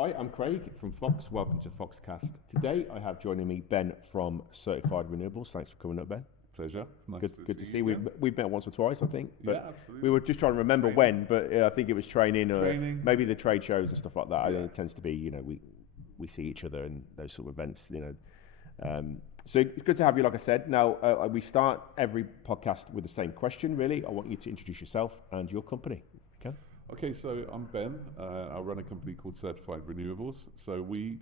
Hi, I'm Craig from Fox. Welcome to FoxCast. Today I have joining me Ben from Certified Renewables. Thanks for coming up, Ben. Pleasure. Good to see you. We've met once or twice, I think. But yeah, absolutely. we were just trying to remember when, but I think it was training or maybe the trade shows and stuff like that. Yeah. I think it tends to be, we see each other in those sort of events, So it's good to have you, like I said. Now, we start every podcast with the same question, really. I want you to introduce yourself and your company. Okay. Okay, so I'm Ben. I run a company called Certified Renewables. So we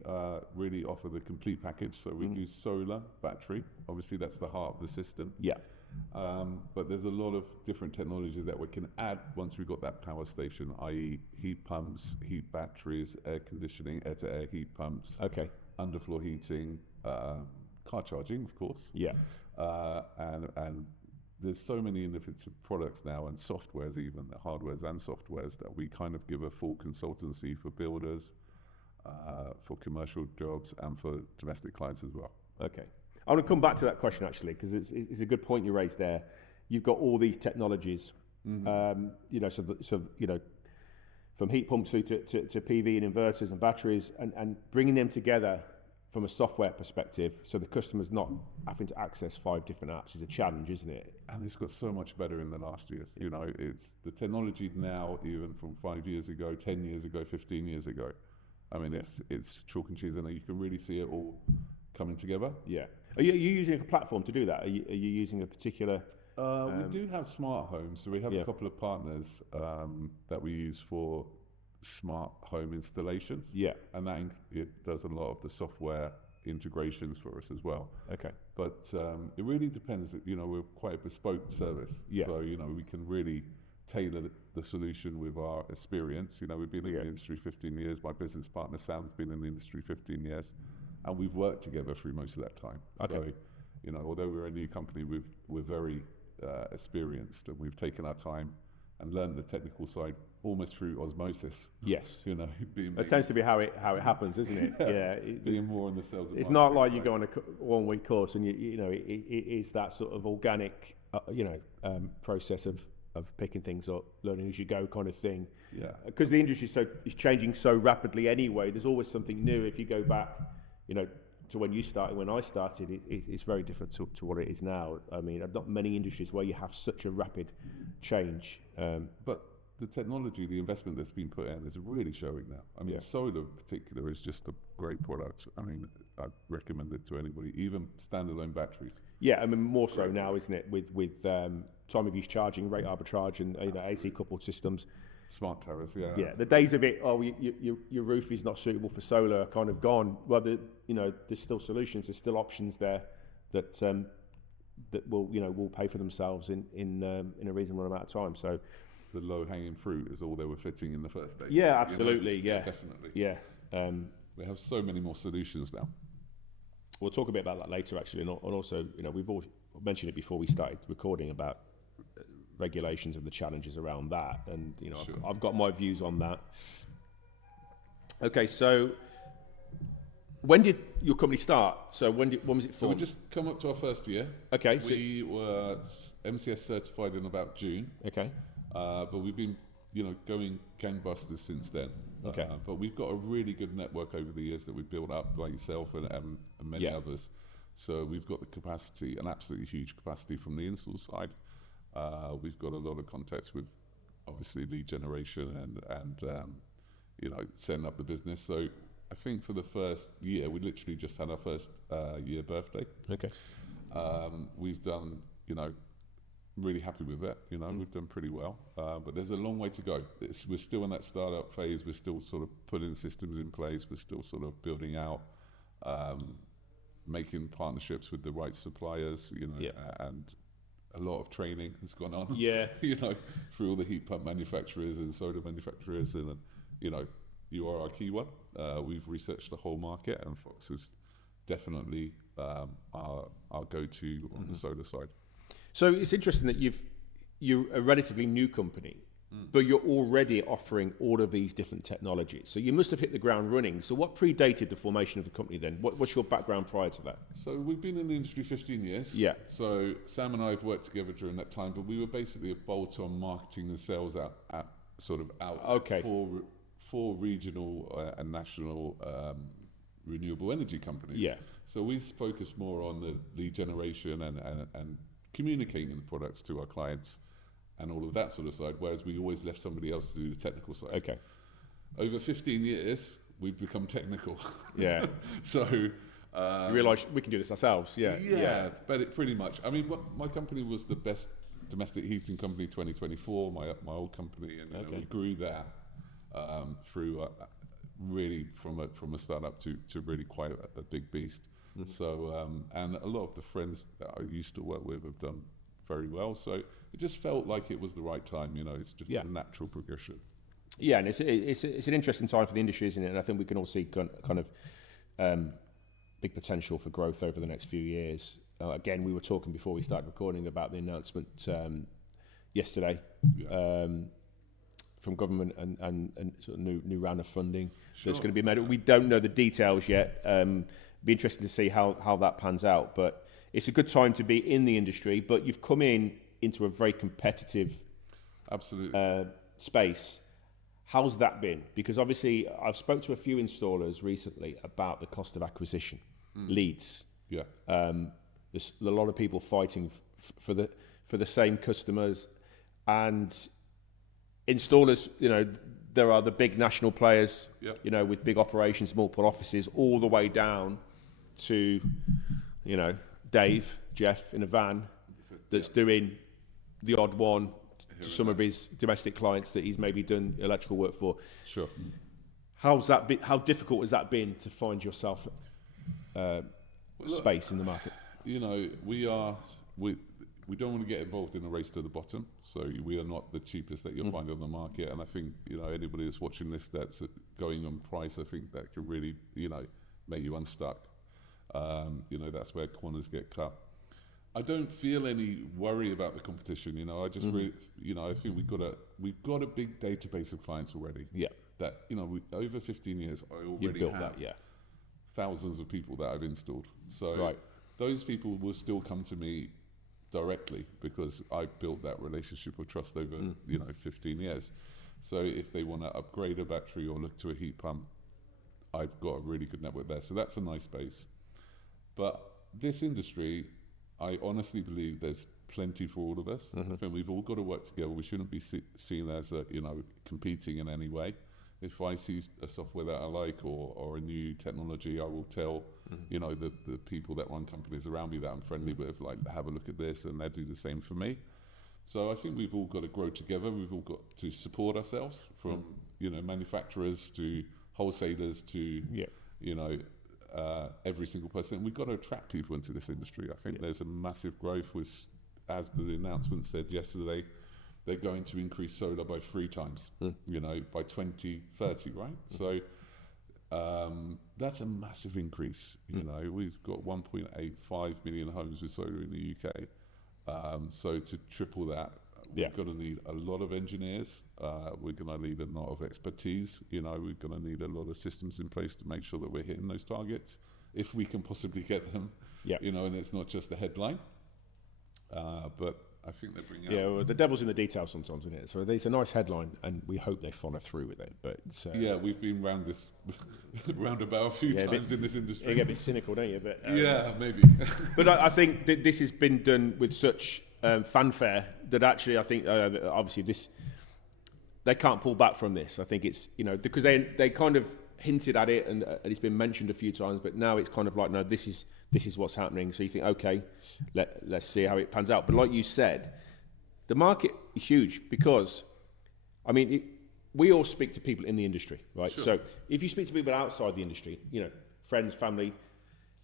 really offer the complete package. So we do solar, battery. Obviously, that's the heart of the system. Yeah. But there's a lot of different technologies that we can add once we've got that power station, i.e. heat pumps, heat batteries, air conditioning, air-to-air heat pumps, Okay. underfloor heating, car charging, of course. Yeah. And there's so many innovative products now, and softwares even, the hardwares and softwares, that we kind of give a full consultancy for builders, for commercial jobs, and for domestic clients as well. Okay. I want to come back to that question actually, because it's a good point you raised there. You've got all these technologies, from heat pumps through to PV and inverters and batteries, and bringing them together from a software perspective, so the customer's not having to access 5 different apps is a challenge, isn't it? And it's got so much better in the last years. It's the technology now, even from 5 years ago, 10 years ago, 15 years ago. I mean, it's chalk and cheese, and you can really see it all coming together. Yeah. Are you using a platform to do that? Are you using a particular? We do have smart homes, so we have a couple of partners that we use for smart home installations. Yeah. And it does a lot of the software integrations for us as well. Okay. But it really depends. We're quite a bespoke service. Yeah. So we can really tailor the solution with our experience. We've been in the industry 15 years. My business partner Sam's been in the industry 15 years, and we've worked together through most of that time. Okay. So although we're a new company, we're very experienced, and we've taken our time and learned the technical side almost through osmosis. Yes. It tends to be how it happens, isn't it? Yeah. Being more in the sales. It's not like you go on a 1 week course and it is that sort of organic, process of picking things up, learning as you go kind of thing. Yeah. Because the industry is changing so rapidly anyway. There's always something new. If you go back, to when you started, when I started, it's very different to what it is now. I mean, not many industries where you have such a rapid change. But the technology, the investment that's been put in is really showing now. I mean, solar in particular is just a great product. I mean, I'd recommend it to anybody, even standalone batteries. Yeah, I mean, more so now, isn't it, with time of use charging, rate arbitrage, and AC coupled systems. Smart tariff, yeah. Yeah, the days of it, your roof is not suitable for solar, are kind of gone. Well, there's still solutions, there's still options there that will pay for themselves in a reasonable amount of time. So the low-hanging fruit is all they were fitting in the first days. Yeah, absolutely. Yeah, definitely. Yeah, we have so many more solutions now. We'll talk a bit about that later, actually, and also, we've all mentioned it before we started recording about regulations and the challenges around that, and Sure. I've got my views on that. Okay, so when did your company start? So when was it formed? So we just come up to our first year. Okay, we were MCS certified in about June. Okay. But we've been, going gangbusters since then. Okay. But we've got a really good network over the years that we've built up, like yourself and many others. So we've got the capacity, an absolutely huge capacity from the install side. We've got a lot of contacts with, obviously, lead generation and setting up the business. So I think for the first year, we literally just had our first year birthday. Okay. We've done, really happy with it. We've done pretty well, but there's a long way to go. We're still in that startup phase. We're still sort of putting systems in place. We're still sort of building out, making partnerships with the right suppliers, and a lot of training has gone on. Yeah. Through all the heat pump manufacturers and solar manufacturers, and you are our key one. We've researched the whole market, and Fox is definitely our go-to on the solar side. So it's interesting that you're a relatively new company, but you're already offering all of these different technologies. So you must have hit the ground running. So what predated the formation of the company then? What's your background prior to that? So we've been in the industry 15 years. Yeah. So Sam and I have worked together during that time, but we were basically a bolt-on marketing and sales outlet Okay. 4 regional and national renewable energy companies. Yeah. So we focus more on the lead generation and communicating the products to our clients and all of that sort of side, whereas we always left somebody else to do the technical side. Okay. Over 15 years, we've become technical. Yeah. So you realise we can do this ourselves. yeah, but it pretty much. I mean, my company was the best domestic heating company 2024. My old company, and we grew that through really from a startup to really quite a big beast. So and a lot of the friends that I used to work with have done very well. So it just felt like it was the right time. It's just a natural progression. Yeah, and it's an interesting time for the industry, isn't it? And I think we can all see kind of big potential for growth over the next few years. Again, we were talking before we started recording about the announcement yesterday from government and sort of new round of funding that's going to be made. We don't know the details yet. Be interesting to see how that pans out. But it's a good time to be in the industry. But you've come into a very competitive space. How's that been? Because obviously I've spoke to a few installers recently about the cost of acquisition leads. Yeah. There's a lot of people fighting for the same customers, and installers. There are the big national players. Yeah. With big operations, multiple offices, all the way down to, Dave, Jeff in a van that's doing the odd one to some of his domestic clients that he's maybe done electrical work for. Sure. How difficult has that been to find yourself space in the market? We don't want to get involved in a race to the bottom. So we are not the cheapest that you'll find on the market. And I think anybody that's watching this that's going on price, I think that can really make you unstuck. That's where corners get cut. I don't feel any worry about the competition. I just really, I think we've got a big database of clients already. Yeah. That over 15 years, I already built have that. Yeah. thousands of people that I've installed. So those people will still come to me directly because I've built that relationship of trust over 15 years. So if they want to upgrade a battery or look to a heat pump, I've got a really good network there. So that's a nice base. But this industry, I honestly believe there's plenty for all of us. I think we've all got to work together. We shouldn't be seen as competing in any way. If I see a software that I like or a new technology, I will tell the people that run companies around me that I'm friendly with, like, have a look at this, and they do the same for me. So I think we've all got to grow together. We've all got to support ourselves, from manufacturers to wholesalers to every single person. We've got to attract people into this industry. I think there's a massive growth. As the announcement said yesterday, they're going to increase solar by 3 times, by 2030, right? So that's a massive increase. We've got 1.85 million homes with solar in the UK. So to triple that, we're going to need a lot of engineers. We're going to need a lot of expertise. We're going to need a lot of systems in place to make sure that we're hitting those targets, if we can possibly get them. And it's not just a headline. But I think they bring out... Yeah, well, the devil's in the details sometimes, isn't it? So it's a nice headline, and we hope they follow through with it. But we've been round this roundabout a few times in this industry. You get a bit cynical, don't you? But maybe. But I think that this has been done with such fanfare that actually I think obviously they can't pull back from this. I think it's because they kind of hinted at it and it's been mentioned a few times, but now it's kind of like, no, this is what's happening. So you think, okay, let's see how it pans out. But like you said, the market is huge because, we all speak to people in the industry, right? Sure. So if you speak to people outside the industry, friends, family,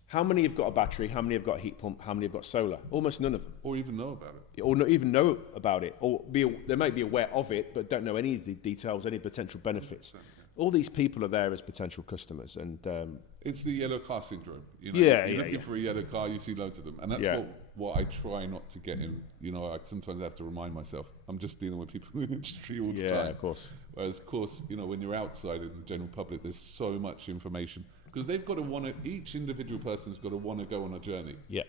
how many have got a battery? How many have got a heat pump? How many have got solar? Almost none of them. Or even know about it. Or not even know about it. Or they might be aware of it, but don't know any of the details, any potential benefits. All these people are there as potential customers, and it's the yellow car syndrome. You're looking for a yellow car, you see loads of them, and that's what I try not to get in. I sometimes have to remind myself I'm just dealing with people in the industry all the time. Yeah, of course. Whereas, of course, when you're outside in the general public, there's so much information because they've got to each individual person's got to want to go on a journey. Yeah.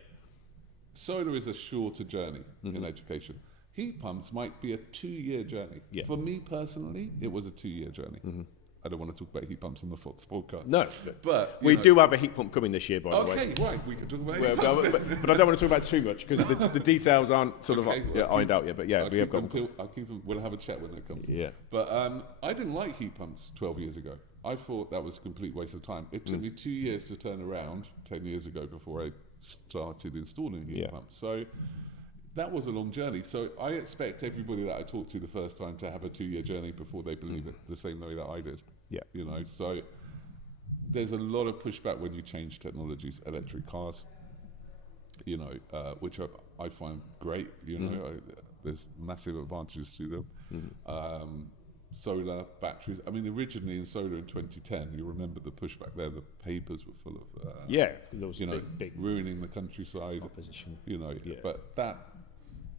Solar is a shorter journey in education. Heat pumps might be a 2-year journey. Yeah. For me personally, it was a 2-year journey. I don't want to talk about heat pumps on the Fox podcast. No, but we do have a heat pump coming this year, by the way. Okay, right, we can talk about heat pumps. But I don't want to talk about it too much because the details aren't sort of ironed out yet. But yeah, we have got. We'll have a chat when it comes. Yeah. But I didn't like heat pumps 12 years ago. I thought that was a complete waste of time. It took me 2 years to turn around 10 years ago before I started installing heat pumps. So that was a long journey. So I expect everybody that I talk to the first time to have a 2-year journey before they believe it, the same way that I did. Yeah. You know, so there's a lot of pushback when you change technologies, electric cars, you know, which I find great. You know, there's massive advantages to them. Solar, batteries. I mean, originally in solar in 2010, you remember the pushback there. The papers were full of, there was you know, big ruining the countryside. opposition. You know, but that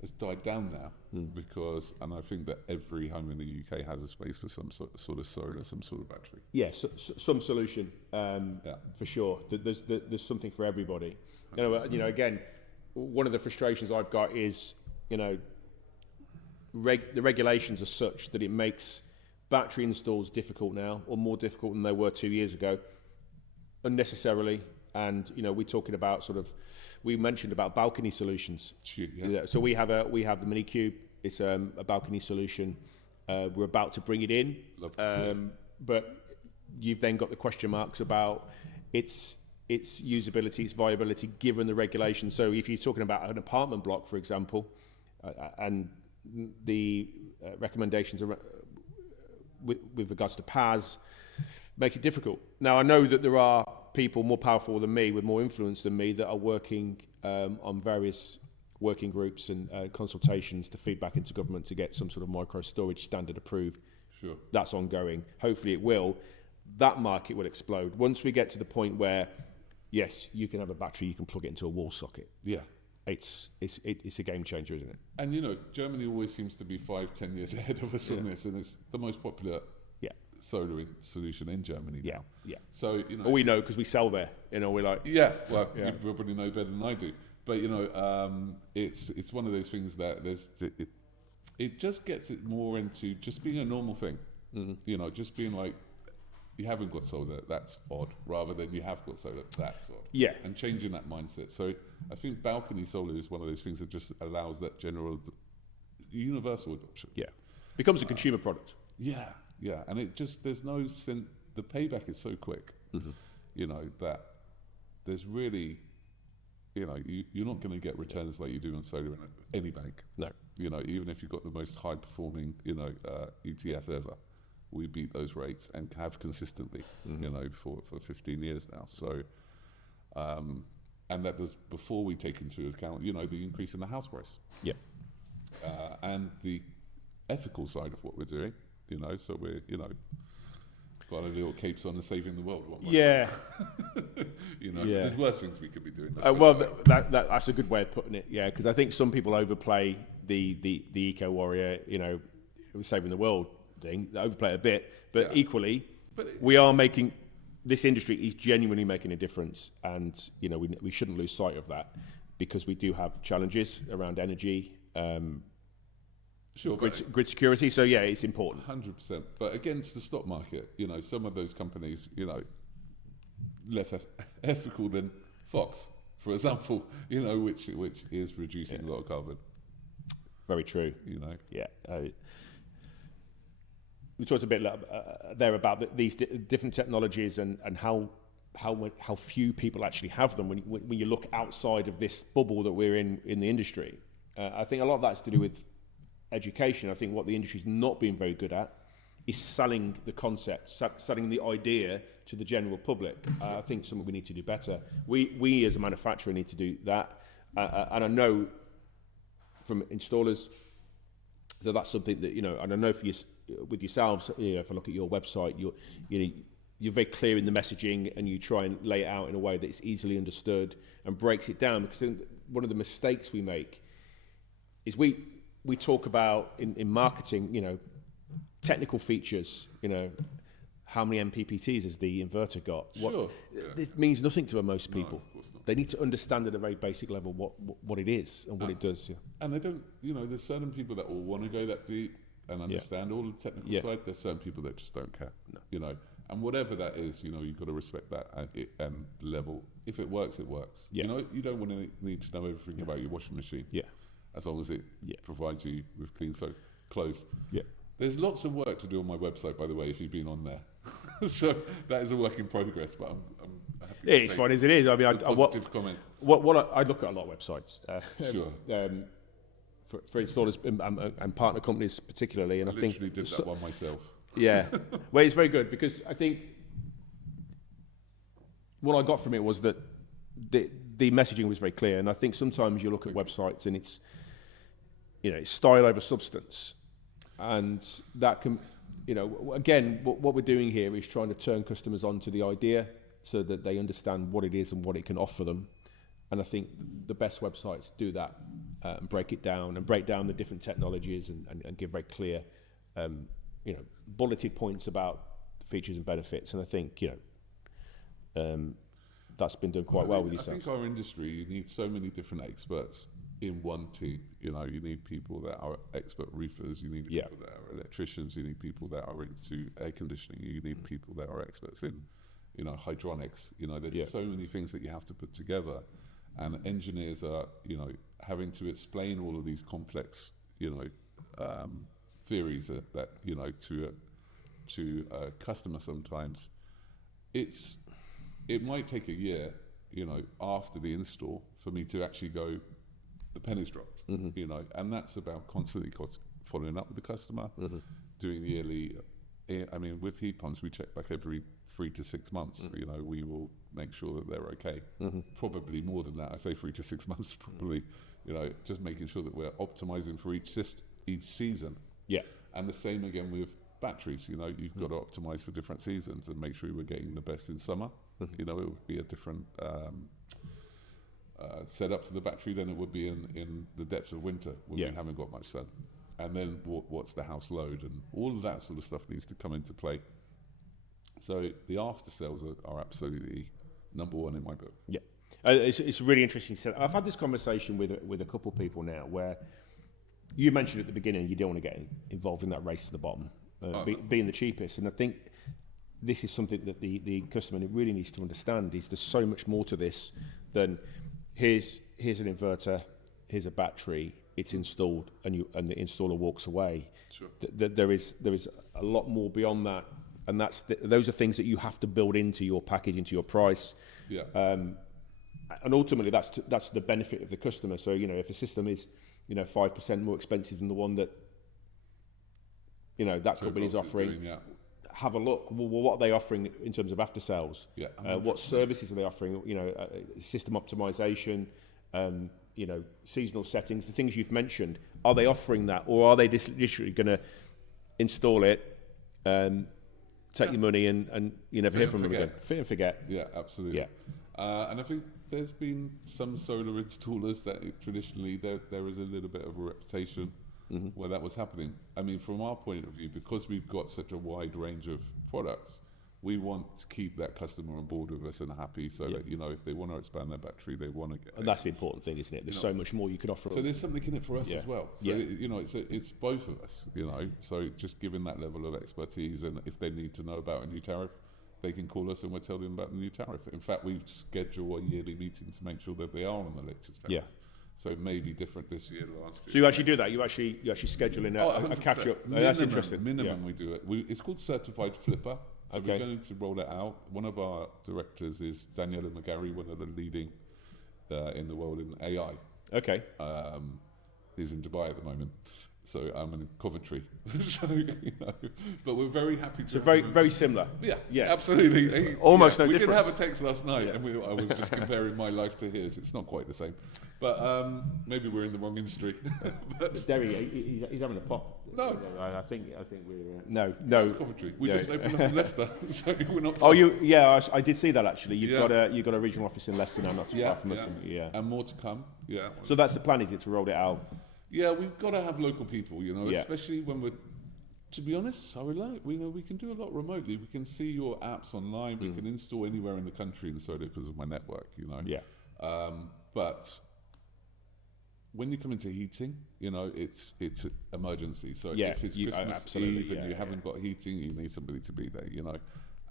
has died down now because, and I think that every home in the UK has a space for some sort of solar, some sort of battery. Yeah, some solution for sure. There's something for everybody. You know, again, one of the frustrations I've got is, you know, the regulations are such that it makes battery installs difficult now, or more difficult than they were 2 years ago, unnecessarily. And you know, we're talking about we mentioned about balcony solutions. So we have the Mini Cube. It's a balcony solution. We're about to bring it in, but you've then got the question marks about its usability, its viability, given the regulations. So if you're talking about an apartment block, for example, and the recommendations are with regards to PAS make it difficult. Now, I know that there are people more powerful than me, with more influence than me, that are working on various working groups and consultations to feed back into government to get some sort of micro storage standard approved. Sure. That's ongoing. Hopefully it will. That market will explode. Once we get to the point where, yes, you can have a battery, you can plug it into a wall socket. Yeah. It's a game changer, isn't it? And you know, Germany always seems to be 5-10 years ahead of us on this, and it's the most popular solar solution in Germany now. Yeah. So you know, well, we know because we sell there. You know, we're like, you probably know better than I do. But you know, it's one of those things that it just gets it more into just being a normal thing. You know, just being like, you haven't got solar, that's odd, rather than you have got solar, that's odd. Yeah. And changing that mindset. So I think balcony solar is one of those things that just allows that general, universal adoption. Yeah. Becomes a consumer product. Yeah. And it just, there's no sense, the payback is so quick, you know, that there's really, you know, you're not going to get returns like you do on solar in any bank. No. You know, even if you've got the most high performing, you know, ETF ever. We beat those rates and have consistently, you know, for 15 years now. So, and that does before we take into account, you know, the increase in the house price. Yeah. And the ethical side of what we're doing, you know, so we're, you know, got a little capes on and saving the world. Yeah. You know, there's worse things we could be doing. Well, that's a good way of putting it. Yeah, because I think some people overplay the eco warrior, you know, saving the world thing. They overplay it a bit, but equally, we are making, this industry is genuinely making a difference, and you know, we shouldn't lose sight of that, because we do have challenges around energy, grid security. So yeah, it's important. 100%. But against the stock market, you know, some of those companies, you know, less ethical than Fox, for example, you know, which is reducing a lot of carbon. Very true. You know. Yeah. We talked a bit there about these different technologies and how few people actually have them when you look outside of this bubble that we're in the industry. I think a lot of that's to do with education. I think what the industry's not been very good at is selling the concept, selling the idea to the general public. I think something we need to do better. We as a manufacturer need to do that. And I know from installers that that's something that, you know, and I know for you, with yourselves, you know, if I look at your website, you're very clear in the messaging, and you try and lay it out in a way that it's easily understood and breaks it down. Because one of the mistakes we make is we talk about in marketing, you know, technical features, you know, how many MPPTs has the inverter got? Sure. It means nothing to most people. No, of course not. They need to understand at a very basic level what it is and what it does. Yeah. And they don't, you know, there's certain people that will want to go that deep. and understand all the technical side. There's certain people that just don't care, you know. And whatever that is, you know, you've got to respect that and the level. If it works, it works. Yeah. You know, you don't want to need to know everything about your washing machine. Yeah. As long as it provides you with clean clothes. Yeah. There's lots of work to do on my website, by the way, if you've been on there. So that is a work in progress, but I'm happy. It's fine as it is. I mean, positive comment. I look at a lot of websites. Sure. For installers and partner companies particularly, and I think literally did that one myself. Yeah, well, it's very good because I think what I got from it was that the messaging was very clear, and I think sometimes you look at websites and it's, you know, style over substance, and that can, you know, again, what we're doing here is trying to turn customers onto the idea so that they understand what it is and what it can offer them, and I think the best websites do that and break down the different technologies and give very clear, you know, bulleted points about features and benefits, and I think, you know, that's been done quite well with yourself. I think our industry, you need so many different experts in one team. You know, you need people that are expert roofers, you need people that are electricians, you need people that are into air conditioning, you need people that are experts in, you know, hydronics. You know, there's so many things that you have to put together, and engineers are, you know, having to explain all of these complex, you know, theories that you know, to a customer sometimes. It might take a year, you know, after the install for me to actually go, the penny's dropped, you know, and that's about constantly following up with the customer, doing the yearly. I mean, with heat pumps, we check back every 3 to 6 months. You know, we will make sure that they're okay. Probably more than that. I say 3 to 6 months, probably. You know, just making sure that we're optimizing for each season. Yeah. And the same again with batteries. You know, you've got to optimize for different seasons and make sure we're getting the best in summer. You know, it would be a different setup for the battery than it would be in the depths of winter when we haven't got much sun. And then what's the house load, and all of that sort of stuff needs to come into play. So the after sales are absolutely number one in my book. Yeah, it's really interesting. I've had this conversation with a couple of people now where you mentioned at the beginning you don't want to get involved in that race to the bottom, being the cheapest, and I think this is something that the customer really needs to understand. Is there's so much more to this than here's an inverter, here's a battery, it's installed, and the installer walks away. Sure. There is a lot more beyond that, and those are things that you have to build into your package, into your price. Yeah. And ultimately, that's the benefit of the customer. So, you know, if a system is, you know, 5% more expensive than the one that, you know, that company is offering, have a look. Well, what are they offering in terms of after sales? Yeah. What services are they offering? You know, system optimization, you know, seasonal settings, the things you've mentioned. Are they offering that, or are they just literally going to install it, take your money, and you never hear from them again? Fit and forget. Yeah, absolutely. Yeah. And I think there's been some solar installers that traditionally there is a little bit of a reputation where that was happening. I mean, from our point of view, because we've got such a wide range of products, we want to keep that customer on board with us and happy, so that, you know, if they want to expand their battery, they want to get. And that's the important thing, isn't it? There's so much more you could offer. So there's something in it for us as well. So you know, it's both of us. You know, so just giving that level of expertise, and if they need to know about a new tariff, they can call us and we'll tell them about the new tariff. In fact, we schedule a yearly meeting to make sure that they are on the latest tariff. Yeah. So it may be different this year, last year. So you actually do that? You actually schedule in a catch up? That's interesting. Minimum we do it. It's called Certified Flipper. So we're going to roll it out. One of our directors is Daniela McGarry, one of the leading in the world in AI. Okay. He's in Dubai at the moment. So I'm in Coventry. So, you know, but we're very happy to. So very similar. Yeah, absolutely. Almost no we difference. We did have a text last night, and I was just comparing my life to his. It's not quite the same, but maybe we're in the wrong industry. Derry, he's having a pop. No, I think we're no. That's Coventry. We just opened up in Leicester, so we're not. Oh, I did see that actually. You've got a regional office in Leicester now, not too far from us. And more to come. Yeah. So that's the plan, is it, to roll it out? Yeah, we've got to have local people, you know, especially when we're, to be honest, we can do a lot remotely. We can see your apps online. We can install anywhere in the country in Soda because of my network, you know. Yeah. But when you come into heating, it's an emergency. So Yeah, if it's Christmas absolutely, Eve and yeah, you haven't got heating, you need somebody to be there,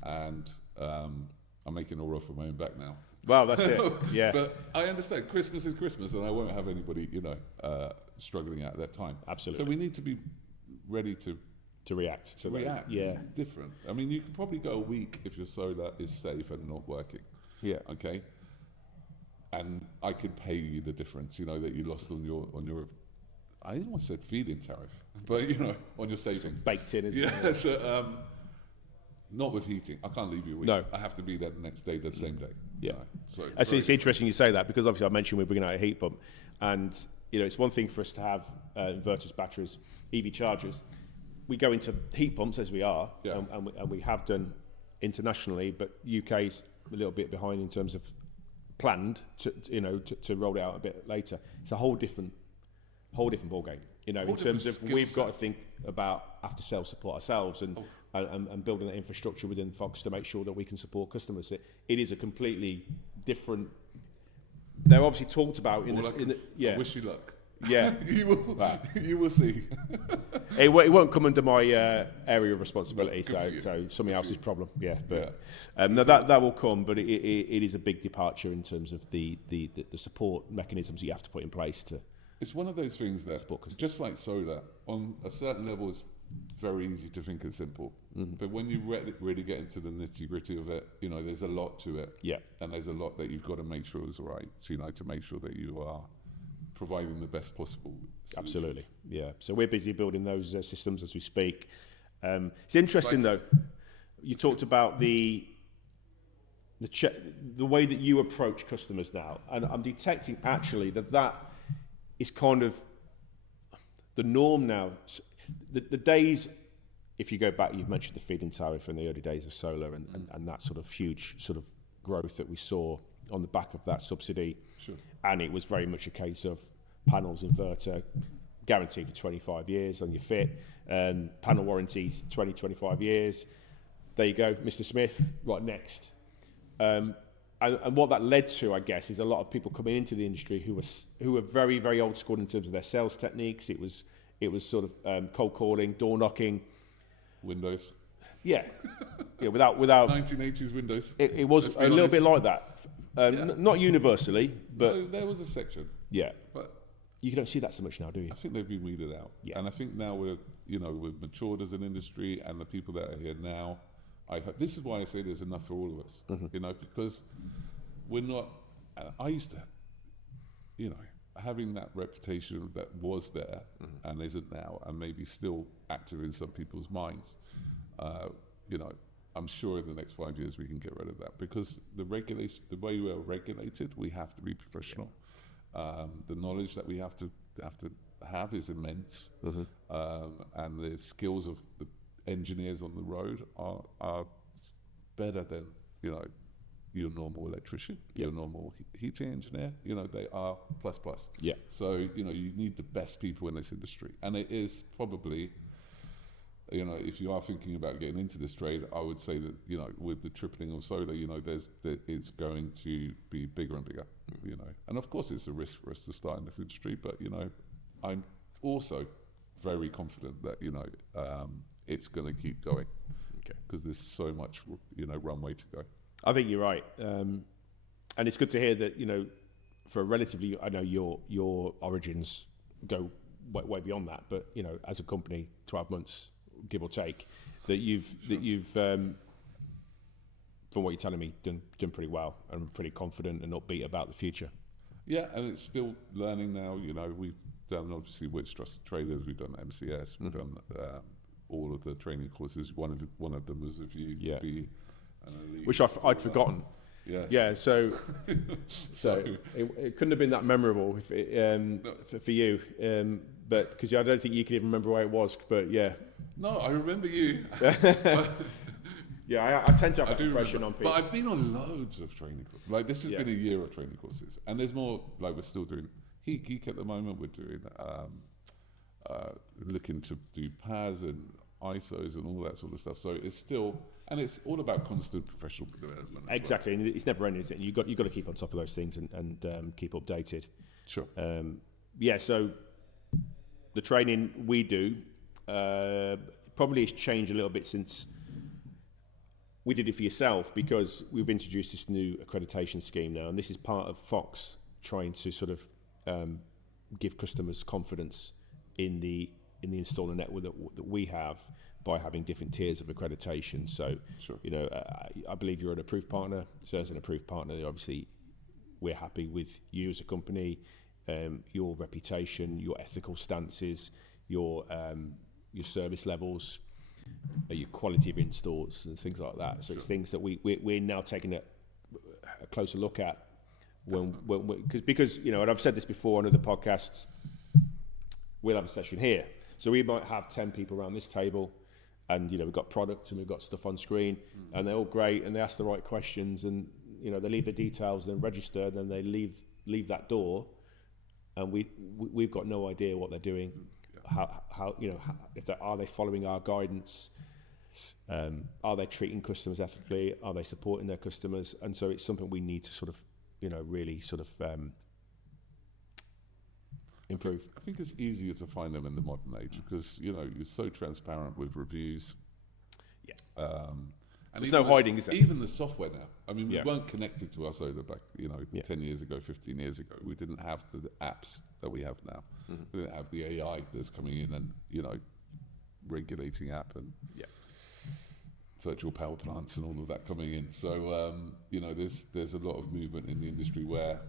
And I'm making all right for my own back now. Well, that's it. Yeah, But I understand Christmas is Christmas, and I won't have anybody, struggling at that time. Absolutely. So we need to be ready to react. To react. Yeah, It's different. I mean, you could probably go a week if your solar is safe and not working. yeah. Okay. And I could pay you the difference, that you lost on your. I almost said feed-in tariff, but on your savings. Baked in, isn't Yeah. it? So, not with heating. I can't leave you a week. No. I have to be there the next day, the same day. Yeah. So It's interesting you say that, because obviously I mentioned we're bringing out a heat pump, and it's one thing for us to have inverters, batteries, EV chargers. We go into heat pumps as we are, Yeah. and we have done internationally, but UK's a little bit behind in terms of planned to roll it out a bit later. It's a whole different ball game. In terms of we've got to think about after sales support ourselves and building that infrastructure within Fox to make sure that we can support customers. It is a completely different. They're obviously talked about in this. Yeah. I wish you luck. Yeah, You will see. it won't come under my area of responsibility, Good so somebody else's problem. Yeah, but Yeah. no, that will come. But it is a big departure in terms of the support mechanisms you have to put in place to. It's one of those things that, just like solar, on a certain level, is very easy to think it's simple. Mm-hmm. But when you really get into the nitty-gritty of it, there's a lot to it. Yeah. And there's a lot that you've got to make sure is right. So, to make sure that you are providing the best possible solutions. Absolutely, yeah. So we're busy building those systems as we speak. It's interesting though. You talked about the way that you approach customers now, and I'm detecting actually that is kind of the norm now. The days, if you go back, you've mentioned the feed-in tariff in the early days of solar, and that sort of huge sort of growth that we saw on the back of that subsidy. Sure. And it was very much a case of panels, inverter, guaranteed for 25 years on your fit, panel warranties 25 years. There you go, Mr. Smith, right next. And what that led to, I guess, is a lot of people coming into the industry who were very, very old school in terms of their sales techniques. It was sort of cold calling, door knocking. Windows. Yeah, without 1980s Windows. It was a little bit like that. Not universally, but No, there was a section. yeah, But you don't see that so much now, do you? I think they've been weeded out. Yeah. And I think now we've matured as an industry, and the people that are here now, this is why I say there's enough for all of us. Mm-hmm. Because we're not. I used to, having that reputation that was there and isn't now, and maybe still active in some people's minds. I'm sure in the next 5 years we can get rid of that, because the way we are regulated, we have to be professional. The knowledge that we have to have is immense, and the skills of the engineers on the road are better than your normal electrician, your normal heating engineer. They are plus. Yeah. So you need the best people in this industry, and it is probably. If you are thinking about getting into this trade, I would say that with the tripling of solar, it's going to be bigger and bigger. And of course it's a risk for us to start in this industry, but I'm also very confident that it's going to keep going. Okay. Because there's so much runway to go. I think you're right, and it's good to hear that for a relatively, I know your origins go way beyond that, but as a company, 12 months. Give or take, that you've from what you're telling me done pretty well, and I'm pretty confident and upbeat about the future. Yeah, and it's still learning now. We've done obviously Wits Trusted Traders, we've done MCS, we've done all of the training courses. One of them was with you to be an elite, which I'd forgotten. Yes. Yeah, so it couldn't have been that memorable for you, but because I don't think you can even remember where it was. But yeah. No, I remember you. Yeah, I tend to have that impression on people. But I've been on loads of training courses. Like this has been a year of training courses, and there's more. Like we're still doing Heat Geek at the moment. We're doing looking to do PAS and ISOs and all that sort of stuff. So it's still, and it's all about constant professional development. Exactly, and it's never ending. You've got to keep on top of those things and keep updated. Sure. yeah, so the training we do probably has changed a little bit since we did it for yourself, because we've introduced this new accreditation scheme now, and this is part of Fox trying to sort of give customers confidence in the installer network that we have by having different tiers of accreditation. So, Sure. you know, I believe you're an approved partner. So as an approved partner, obviously, we're happy with you as a company, your reputation, your ethical stances, your service levels, your quality of installs and things like that. So it's things that we're now taking a closer look at because you know, and I've said this before on other podcasts, we'll have a session here. So we might have 10 people around this table, and you know, we've got product and we've got stuff on screen, and they're all great and they ask the right questions, and you know, they leave the details and register, and then they leave that door, and we've got no idea what they're doing. How you know, if are they following our guidance? Are they treating customers ethically? Are they supporting their customers? And so it's something we need to sort of, you know, really sort of improve. I think it's easier to find them in the modern age because, you know, you're so transparent with reviews. Yeah. And there's no hiding, is there? Even the software now. I mean, we Yeah. weren't connected to us over back, you know, Yeah. 10 years ago, 15 years ago. We didn't have the apps that we have now. We didn't have the AI that's coming in and, you know, regulating app and Yeah. virtual power plants and all of that coming in. So, you know, there's a lot of movement in the industry where,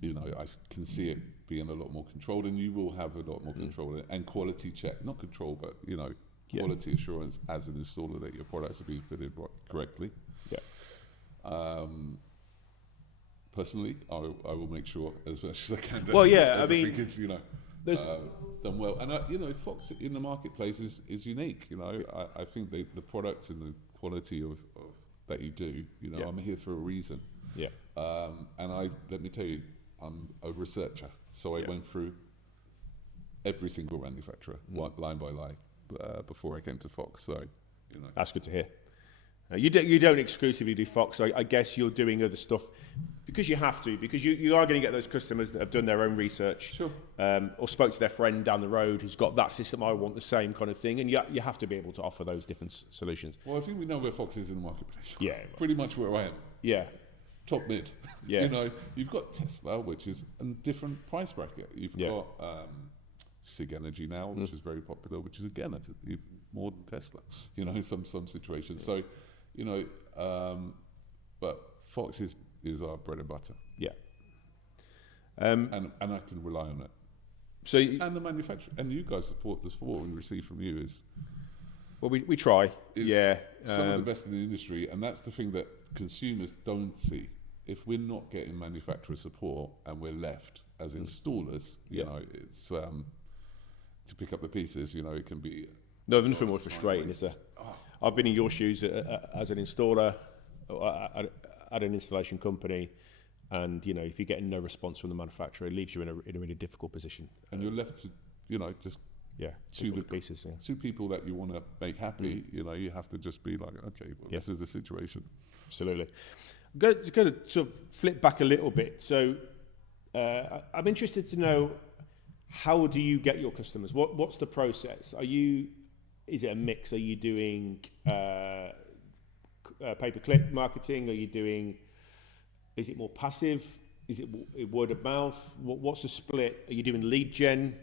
you know, I can see it being a lot more controlled, and you will have a lot more control in it, and quality check, not control, but, you know, quality assurance as an installer that your products are being fitted correctly. Yeah. Personally, I will make sure as much as I can. Well, yeah, I everything mean, is, you know, there's done well, and you know, Fox in the marketplace is unique. You know, I think the product and the quality of that you do. You know, Yeah. I'm here for a reason. Yeah. And let me tell you, I'm a researcher, so I Yeah. went through every single manufacturer, line by line, before I came to Fox. So, you know, That's good to hear. You don't exclusively do Fox. I guess you're doing other stuff because you have to, because you are going to get those customers that have done their own research, Sure. Or spoke to their friend down the road who's got that system. I want the same kind of thing, and you have to be able to offer those different solutions. Well, I think we know where Fox is in the marketplace. Yeah. Pretty much where I am. Yeah. Top mid. Yeah. You know, you've got Tesla, which is a different price bracket. You've Yeah. got Sig Energy now, which is very popular, which is again more than Tesla. You know, in some situations. So, you know, but Fox is our bread and butter, Yeah. and I can rely on it. So And the manufacturer, and you guys support the support we receive from you is well, we try. Yeah. some of the best in the industry, and that's the thing that consumers don't see. If we're not getting manufacturer support and we're left as installers, you know, it's to pick up the pieces. You know, it can be. No, nothing more frustrating is I've been in your shoes as an installer at an installation company, and you know, if you're getting no response from the manufacturer, it leaves you in a really difficult position. And you're left to, you know, just two the pieces. Yeah. two people that you want to make happy. You know, you have to just be like, okay, well, this is the situation. Absolutely. Going to sort of flip back a little bit. So I'm interested to know, how do you get your customers? What's the process? Is it a mix? Are you doing pay-per-click marketing? Is it more passive? Is it word of mouth? What's the split? Are you doing lead gen?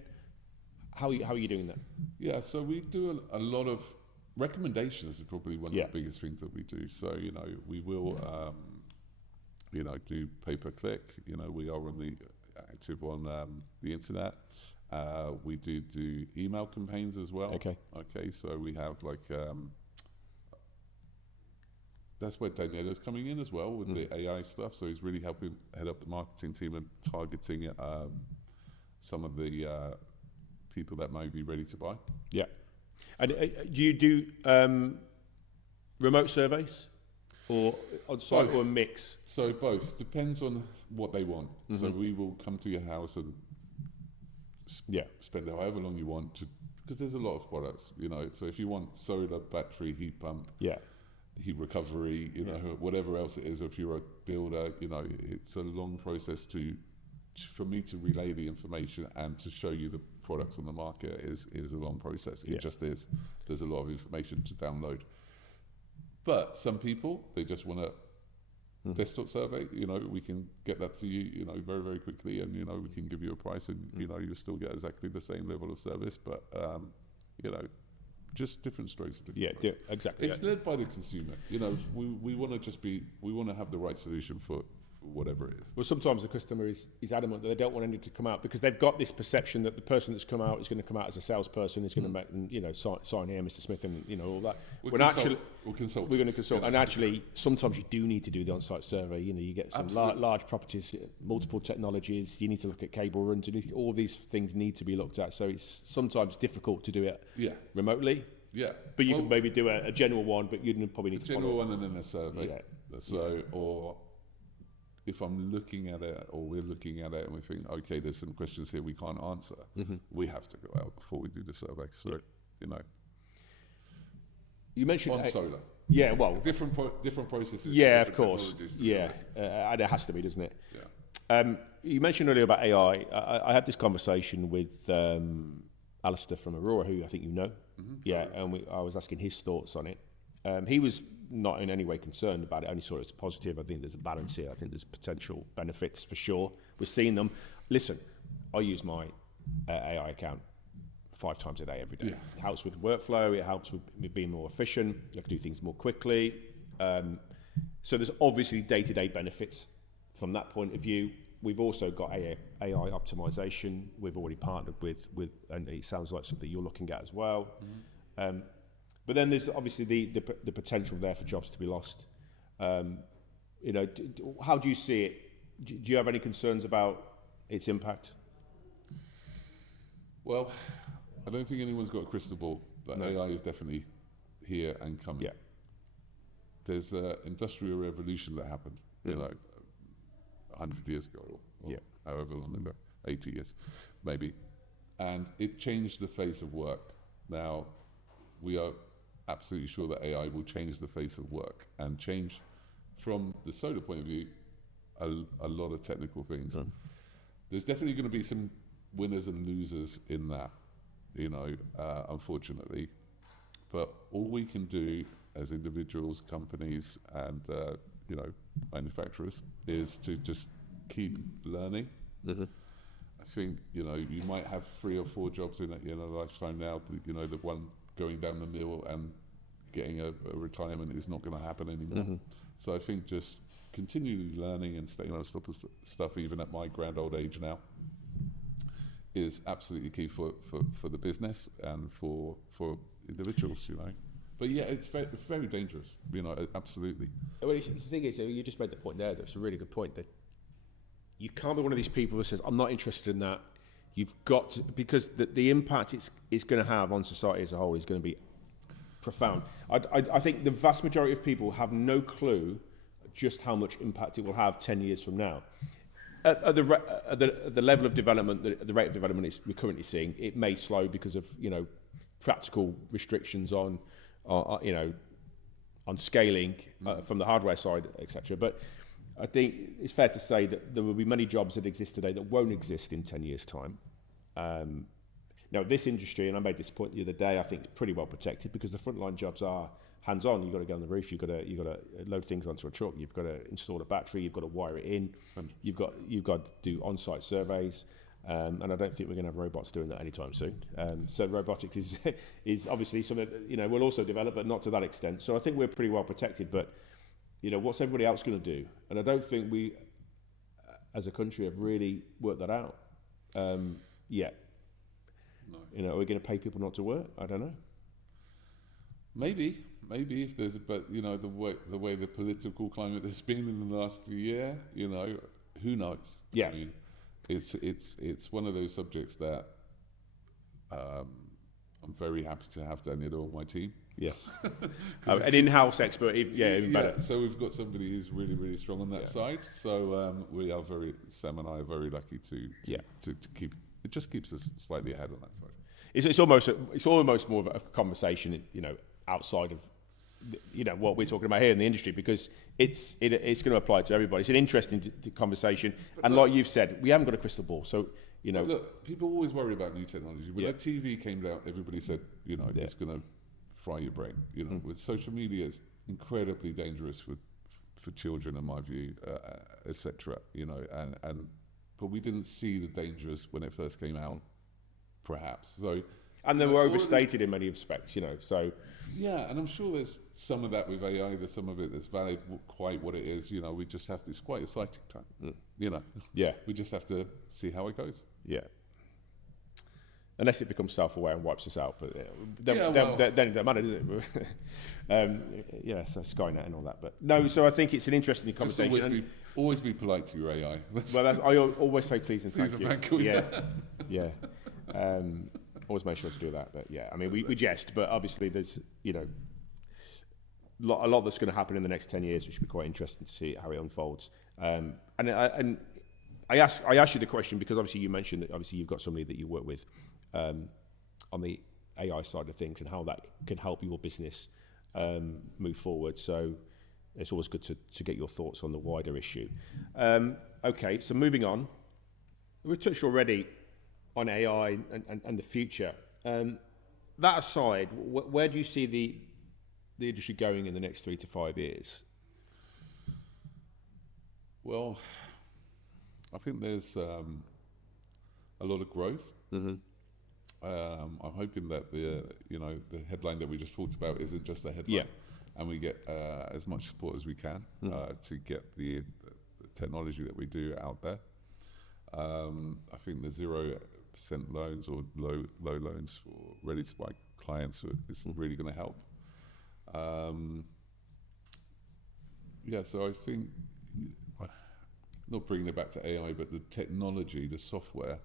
How are you doing that? Yeah, so we do a lot of recommendations. Is probably one of the biggest things that we do. So, you know, we will, you know, do pay-per-click. You know, we are active on the internet. We do email campaigns as well. Okay. So we have like that's where Daniela's coming in as well with the AI stuff. So he's really helping head up the marketing team and targeting some of the people that might be ready to buy. Yeah. And do you do remote surveys, or on site, or a mix? So both depends on what they want. So we will come to your house and spend however long you want to, because there's a lot of products, you know. So if you want solar, battery, heat pump, heat recovery, you know, whatever else it is, if you're a builder, you know, it's a long process to for me to relay the information and to show you the products on the market is a long process. It just is. There's a lot of information to download. But some people, they just want a desktop survey. You know, we can get that to you, you know, very, very quickly, and, you know, we can give you a price, and, you know, you still get exactly the same level of service, but, you know, just different strokes. Exactly. It's led by the consumer. You know, we want to have the right solution for whatever it is. Well, sometimes the customer is adamant that they don't want anything to come out because they've got this perception that the person that's come out is going to come out as a salesperson, is going to make, you know, sign here, Mr. Smith, and, you know, all that. We're going to consult. You know. And actually, sometimes you do need to do the on-site survey. You know, you get some large properties, multiple technologies. You need to look at cable runs. All these things need to be looked at. So it's sometimes difficult to do it remotely. Yeah, but you can maybe do a general one, but you'd probably need to follow. General one and then a survey. Or if I'm looking at it, or we're looking at it, and we think, okay, there's some questions here we can't answer, we have to go out before we do the survey. So, you know. You mentioned on solar. Yeah, well, different processes. Yeah, of course. Yeah, and it has to be, doesn't it? Yeah. You mentioned earlier about AI. I had this conversation with Alistair from Aurora, who I think you know. And I was asking his thoughts on it. He was not in any way concerned about it, only saw it as positive. I think there's a balance here. I think there's potential benefits for sure. We're seeing them. Listen, I use my AI account 5 times a day, every day. It helps with workflow. It helps with me being more efficient. I can do things more quickly. So there's obviously day-to-day benefits from that point of view. We've also got AI optimization. We've already partnered with, and it sounds like something you're looking at as well. But then there's obviously the potential there for jobs to be lost. You know, how do you see it? Do you have any concerns about its impact? Well, I don't think anyone's got a crystal ball, but AI is definitely here and coming. Yeah. There's an industrial revolution that happened, you know, 100 years ago, or however long ago, 80 years, maybe. And it changed the face of work. Now, we are absolutely sure that AI will change the face of work and change, from the solar point of view, a lot of technical things. There's definitely going to be some winners and losers in that, you know, unfortunately. But all we can do as individuals, companies, and you know, manufacturers, is to just keep learning. I think, you know, you might have 3 or 4 jobs in a lifetime now. You know, the one going down the mill and getting a retirement is not going to happen anymore. So I think just continually learning and staying on top of stuff, even at my grand old age now, is absolutely key for the business and for individuals, you know. But yeah, it's very dangerous, you know, absolutely. Well, the thing is, you just made the point there. That's a really good point. That you can't be one of these people who says, "I'm not interested in that." You've got to, because the impact it's going to have on society as a whole is going to be profound. I think the vast majority of people have no clue just how much impact it will have 10 years from now. At the level of development, the rate of development we're currently seeing, it may slow because of, you know, practical restrictions on you know, on scaling from the hardware side, etc. But I think it's fair to say that there will be many jobs that exist today that won't exist in 10 years' time. Now, this industry, and I made this point the other day, I think it's pretty well protected because the frontline jobs are hands-on. You've got to get on the roof. You've got to load things onto a truck. You've got to install a battery. You've got to wire it in. You've got to do on-site surveys. And I don't think we're going to have robots doing that anytime soon. So robotics is obviously something that, you know, we'll also develop, but not to that extent. So I think we're pretty well protected. But, you know, what's everybody else going to do? And I don't think we, as a country, have really worked that out yet. No. You know, are we going to pay people not to work? I don't know. Maybe if there's, but you know, the way the political climate has been in the last year, you know, who knows? Yeah. I mean, it's one of those subjects that I'm very happy to have Daniel on my team. Yes. An in-house expert, even better. So we've got somebody who's really, really strong on that side. So we are Sam and I are very lucky to keep. It just keeps us slightly ahead on that side. It's almost more of a conversation, you know, outside of what we're talking about here in the industry, because it's going to apply to everybody. It's an interesting conversation, and like you've said, we haven't got a crystal ball, so Look, people always worry about new technology. When Yeah. the TV came out, everybody said, it's going to fry your brain. With social media, it's incredibly dangerous for children, in my view, etc. But we didn't see the dangers when it first came out, perhaps. So, and they were overstated in many respects. So yeah, and I'm sure there's some of that with AI. There's some of it that's valid, quite what it is. We just have to. It's quite exciting time. Yeah, we just have to see how it goes. Yeah. Unless it becomes self-aware and wipes us out, but then it doesn't matter, does it? So Skynet and all that. But no, so I think it's an interesting conversation. Always be polite to your AI. Well, I always say please and thank you. Thank you. Yeah. Always make sure to do that. But yeah, I mean, we jest, but obviously there's a lot that's going to happen in the next 10 years, which will be quite interesting to see how it unfolds. And I asked you the question because obviously you mentioned that obviously you've got somebody that you work with on the AI side of things and how that can help your business move forward. So it's always good to get your thoughts on the wider issue. Okay, so moving on, we've touched already on AI and the future. That aside, where do you see the industry going in the next 3 to 5 years? Well, I think there's a lot of growth. Mm-hmm. I'm hoping that the headline that we just talked about isn't just a headline, and we get as much support as we can to get the technology that we do out there. I think the 0% loans or low loans for ready to buy clients is really going to help. So I think, not bringing it back to AI, but the technology, the software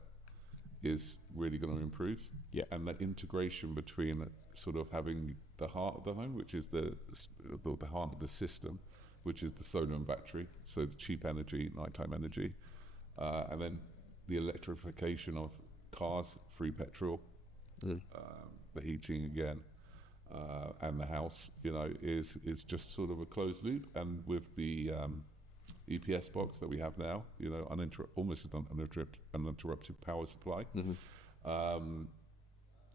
is really going to improve. Yeah. And that integration between sort of having the heart of the home, which is the heart of the system, which is the solar and battery, so the cheap energy, nighttime energy, and then the electrification of cars, free petrol, the heating again, and the house, is just sort of a closed loop. And with the EPS box that we have now, almost an uninterrupted power supply,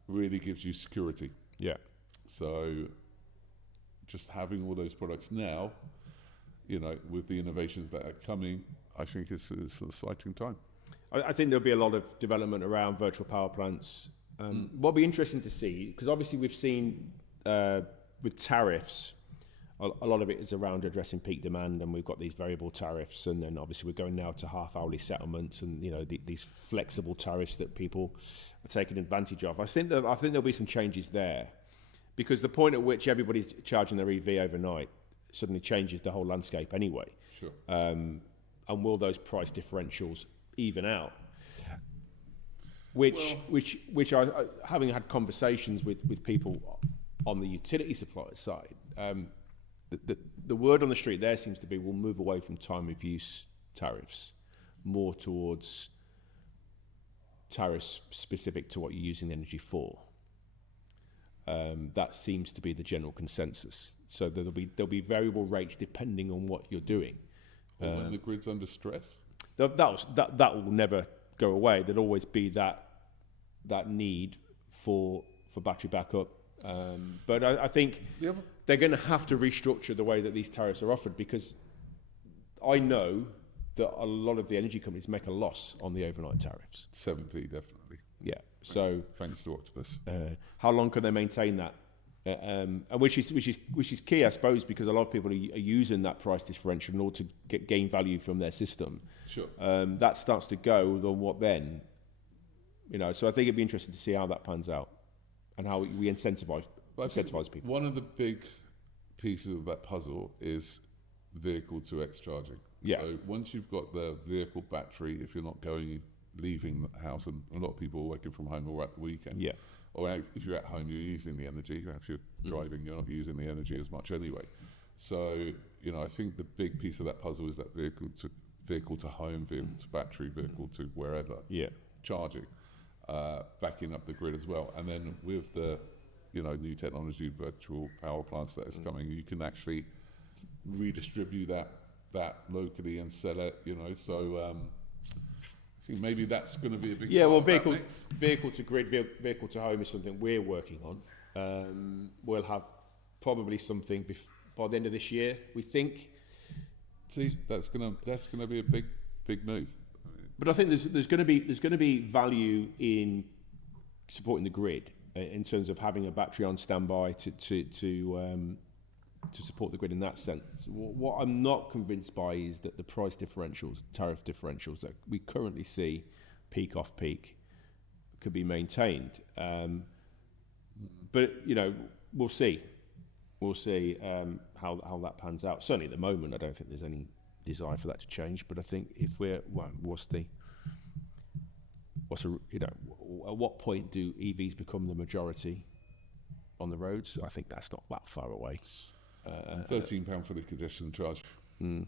really gives you security. Yeah. So just having all those products now, with the innovations that are coming, I think it's an exciting time. I think there'll be a lot of development around virtual power plants. What'll be interesting to see, because obviously we've seen with tariffs, a lot of it is around addressing peak demand, and we've got these variable tariffs, and then obviously we're going now to half-hourly settlements, and these flexible tariffs that people are taking advantage of. I think there'll be some changes there, because the point at which everybody's charging their EV overnight suddenly changes the whole landscape anyway. Sure. And will those price differentials even out? Which I having had conversations with people on the utility supplier side. The word on the street there seems to be we'll move away from time of use tariffs, more towards tariffs specific to what you're using the energy for. That seems to be the general consensus. So there'll be variable rates depending on what you're doing. When the grid's under stress? That will never go away. There'll always be that need for battery backup. But I think they're going to have to restructure the way that these tariffs are offered, because I know that a lot of the energy companies make a loss on the overnight tariffs. 7p, definitely. Yeah. So thanks to Octopus. how long can they maintain that? And which is key, I suppose, because a lot of people are using that price differential in order to gain value from their system. Sure. That starts to go, then what then? So I think it'd be interesting to see how that pans out and how we incentivize people. One of the big pieces of that puzzle is vehicle to X charging. Yeah. So once you've got the vehicle battery, if you're not leaving the house, and a lot of people are working from home or at the weekend. Yeah. Or if you're at home, you're using the energy. If you're driving, you're not using the energy as much anyway. So, I think the big piece of that puzzle is that vehicle to home, vehicle to battery, vehicle to wherever. Yeah. Charging, backing up the grid as well. And then with the new technology, virtual power plants that is coming, you can actually redistribute that locally and sell it. So I think maybe that's going to be a big part of that mix. Vehicle to grid, vehicle to home is something we're working on. We'll have probably something by the end of this year, we think. See, that's gonna be a big move. But I think there's going to be value in supporting the grid in terms of having a battery on standby to support the grid in that sense. What I'm not convinced by is that the price differentials, tariff differentials that we currently see, peak off peak, could be maintained. But we'll see. We'll see how that pans out. Certainly at the moment, I don't think there's any desire for that to change. But I think if at what point do EVs become the majority on the roads? I think that's not that far away. £13 for the congestion charge down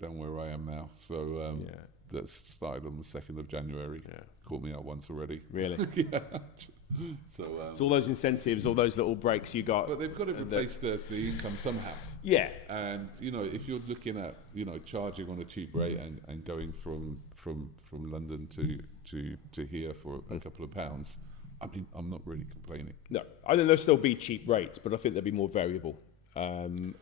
where I am now. So that started on the 2nd of January. Yeah. Caught me out once already. Really? Yeah. So all those incentives, all those little breaks you got. But they've got to replace the income somehow. Yeah. And if you're looking at charging on a cheap rate and going from London to here for a couple of pounds, I mean, I'm not really complaining. No, I think there'll still be cheap rates, but I think they'll be more variable. Rather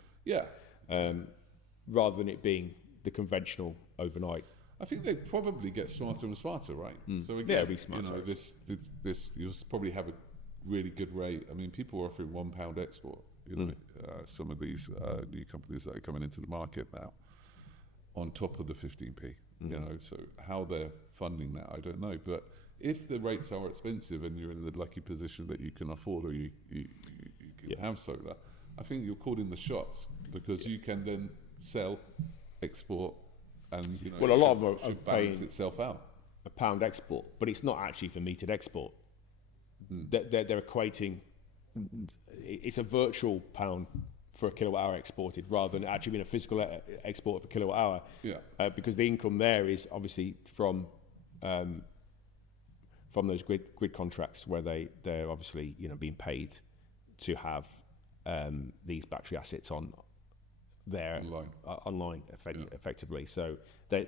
than it being the conventional overnight. I think they probably get smarter and smarter, right? So again, it'll be smarter. This you'll probably have a really good rate. I mean, people are offering £1 export. Some of these new companies that are coming into the market now, on top of the 15p. So how they're funding that, I don't know. But if the rates are expensive and you're in the lucky position that you can afford or you can have solar, I think you're calling the shots because you can then sell, export, and a lot of them are balance paying itself out. £1 export, but it's not actually for metered export. They're equating. It's a virtual pound for a kilowatt hour exported rather than actually being a physical export of a kilowatt hour. Yeah. Because the income there is obviously from those grid contracts where they're obviously being paid to have these battery assets on there online effectively. So they're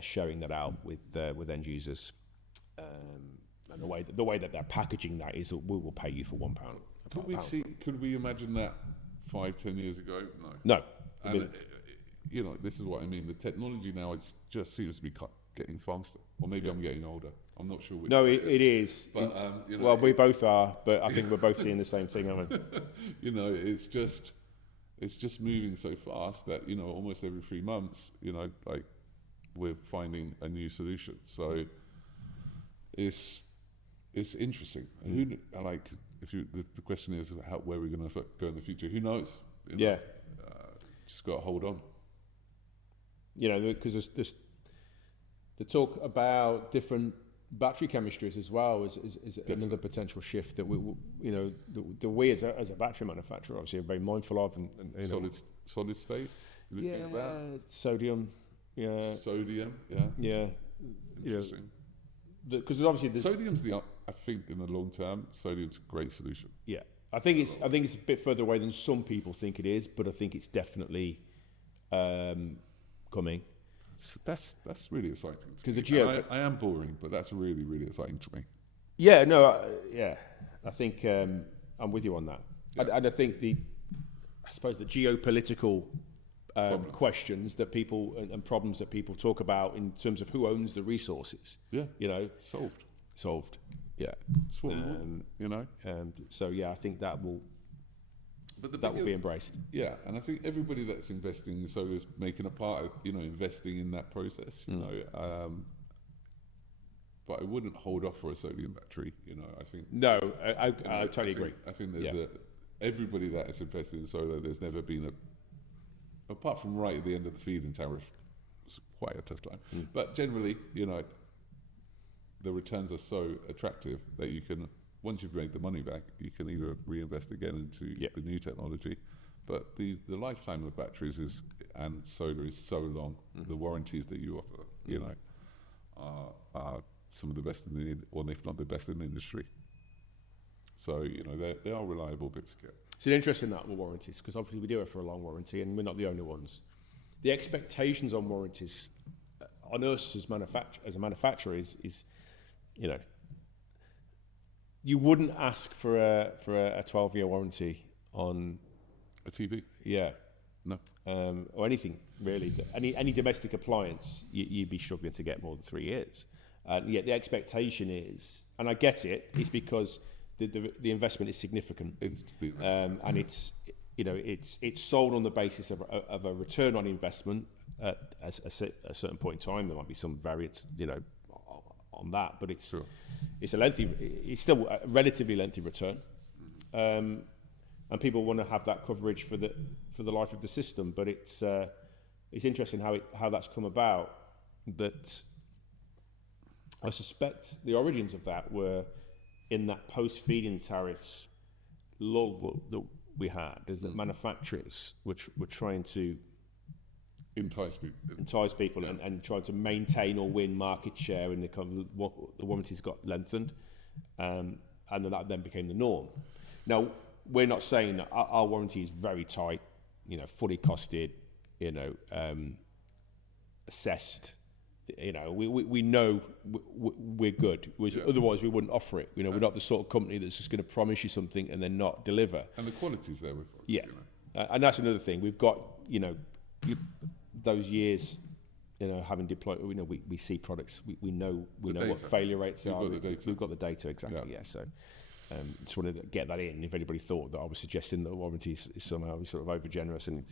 showing that out with end users, and the way that they're packaging that is we will pay you for £1. Could we imagine that 5-10 years ago? No. And this is what I mean. The technology now just seems to be getting faster, or maybe I'm getting older. I'm not sure which. No, it is. But well, we both are, but I think we're both seeing the same thing, aren't we? It's just moving so fast that almost every 3 months, like we're finding a new solution. So it's interesting. The question is where we're going to go in the future. Who knows? Just got to hold on. Because there's the talk about different battery chemistries as well is another potential shift that we as a battery manufacturer obviously are very mindful of, and solid state. Sodium. Sodium. Interesting. Because obviously sodium's I think in the long term, sodium's a great solution. Yeah, I think it's a bit further away than some people think it is, but I think it's definitely coming. So that's really exciting. Because I am boring, but that's really, really exciting to me. Yeah, no, I think I'm with you on that. Yeah. And I think I suppose the geopolitical questions that people and problems that people talk about in terms of who owns the resources. Yeah, solved. Yeah, that's what we want, so I think that will. But that will be embraced. Yeah, and I think everybody that's investing in solar is making a part of investing in that process. But I wouldn't hold off for a sodium battery. I think I totally agree. I think there's everybody that is invested in solar. There's never been apart from right at the end of the feed-in tariff, it's quite a tough time. But generally, the returns are so attractive that you can. Once you've made the money back, you can either reinvest again into the new technology, but the lifetime of batteries and solar is so long. The warranties that you offer, are some of the best or if not the best in the industry. So, they are reliable bits of kit. It's interesting that with warranties, because obviously we do it for a long warranty, and we're not the only ones. The expectations on warranties on us as a manufacturer is you wouldn't ask for a 12-year warranty on A TV? yeah No. or anything really. Any domestic appliance, you'd be struggling to get more than 3 years. And yet the expectation is, and I get it, it's because the investment is significant, and it's sold on the basis of a return on investment at a certain point in time. There might be some variance, on that, but it's still a relatively lengthy return, and people want to have that coverage for the life of the system. But it's interesting how that's come about. That I suspect the origins of that were in that post-feed-in tariffs lull that we had. Is that manufacturers which were trying to entice people and trying to maintain or win market share, and the warranties got lengthened, and then that then became the norm. Now, we're not saying that our warranty is very tight, fully costed, assessed. We know we're good. Otherwise, we wouldn't offer it. We're not the sort of company that's just going to promise you something and then not deliver. And the quality's there with us. Yeah, and that's another thing. We've got those years, having deployed. We see products. We know what failure rates are. We've got the data exactly. Yeah. So. Just wanted to get that in. If anybody thought that I was suggesting that the warranty is somehow sort of over generous, and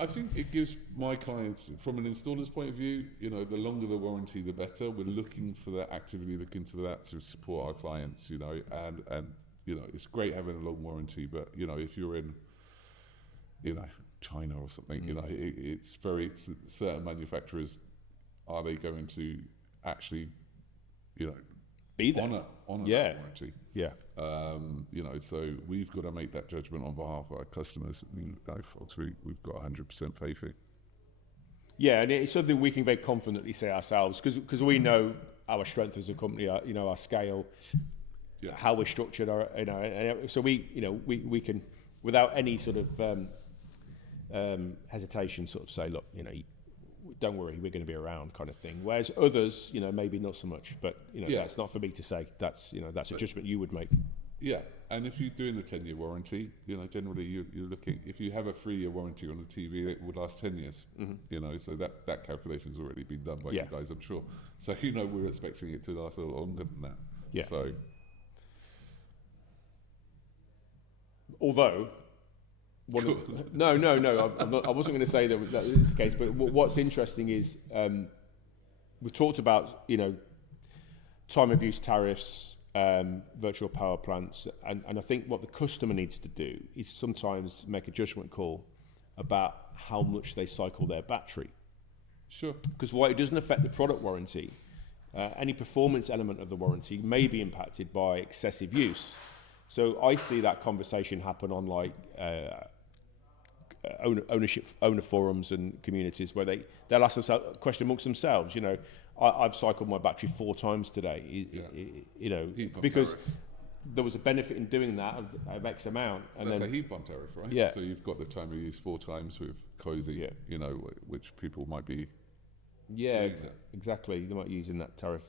I think it gives my clients, from an installer's point of view, the longer the warranty, the better. We're looking for that, actively looking to that to support our clients, and it's great having a long warranty, but if you're in, China or something, it's certain manufacturers, are they going to actually, be there. Honor that warranty. Yeah. So we've got to make that judgment on behalf of our customers. We've got 100% faith in. Yeah, and it's something we can very confidently say ourselves, because we know our strength as a company, our scale, how we're structured, so we can, without any sort of hesitation, sort of say, look, don't worry, we're going to be around, kind of thing. Whereas others, maybe not so much. But that's not for me to say. That's that's a judgment you would make. Yeah, and if you're doing a 10-year warranty, generally you're looking. If you have a 3-year warranty on a TV, it would last 10 years. Mm-hmm. So that calculation's already been done by you guys, I'm sure. So we're expecting it to last a lot longer than that. Yeah. So, although. No. I wasn't going to say that is the case. But what's interesting is we've talked about time of use tariffs, virtual power plants, and I think what the customer needs to do is sometimes make a judgment call about how much they cycle their battery. Sure. Because while it doesn't affect the product warranty, any performance element of the warranty may be impacted by excessive use. So I see that conversation happen on owner forums and communities where they'll ask themselves a question amongst themselves. I've cycled my battery 4 times today. Because there was a benefit in doing that of X amount. And that's a heat pump tariff, right? Yeah. So you've got the time of use 4 times with Cozy, which people might be. Yeah, exactly. They might be using that tariff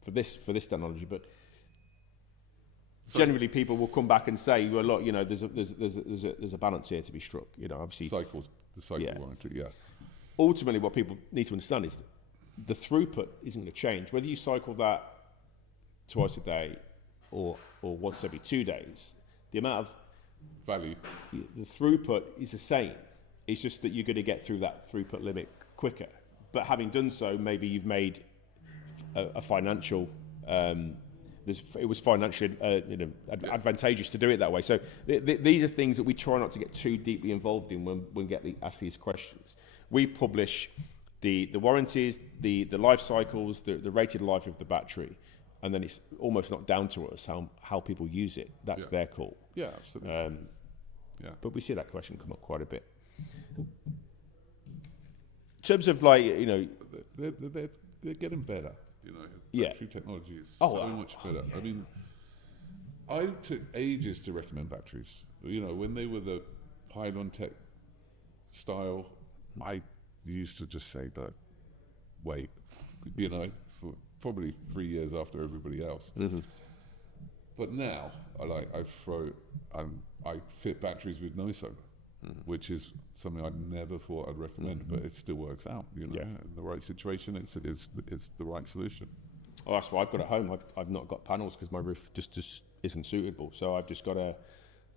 for this technology, but. Generally, people will come back and say, "Well, look, there's a balance here to be struck." Obviously, the cycle warranty. Yeah. Ultimately, what people need to understand is the throughput isn't going to change whether you cycle that twice a day or once every 2 days. The amount of value, the throughput is the same. It's just that you're going to get through that throughput limit quicker. But having done so, maybe you've made a financial. It was financially advantageous to do it that way. So these are things that we try not to get too deeply involved in when we get asked these questions. We publish the warranties, the life cycles, the rated life of the battery, and then it's almost not down to us how people use it. That's their call. Yeah, absolutely. But we see that question come up quite a bit. In terms of they're getting better. Battery technology is so much better. I mean, I took ages to recommend batteries. You know, when they were the pylon tech style, I used to just say that, wait, you know, for probably 3 years after everybody else. But now I fit batteries with no solar, which is something I never thought I'd recommend, but it still works out. You know, in the right situation, it's the right solution. Oh, that's why I've got at home. I've not got panels because my roof just isn't suitable. So I've just got an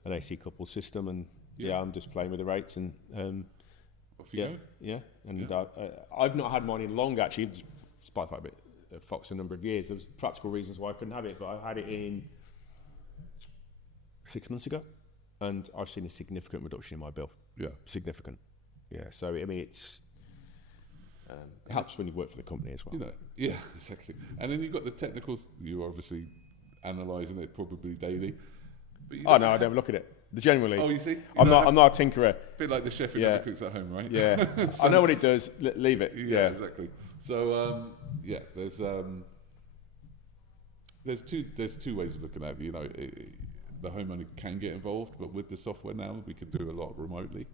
AC coupled system, and I'm just playing with the rates and Off you go. yeah. And I've not had mine in long actually, despite I've been at Fox a number of years. There was practical reasons why I couldn't have it, but I had it in 6 months ago, and I've seen a significant reduction in my bill. Yeah. Significant. Yeah. So I mean, it helps when you work for the company as well. You know, yeah, exactly. And then you've got the technicals. You're obviously analysing it probably daily. But No, I never look at it. Generally, you see, I'm not a tinkerer. A bit like the chef who never cooks at home, right? Yeah, I know what it does. Leave it. Yeah, exactly. So there's two ways of looking at it. You know, the homeowner can get involved, but with the software now, we can do a lot remotely.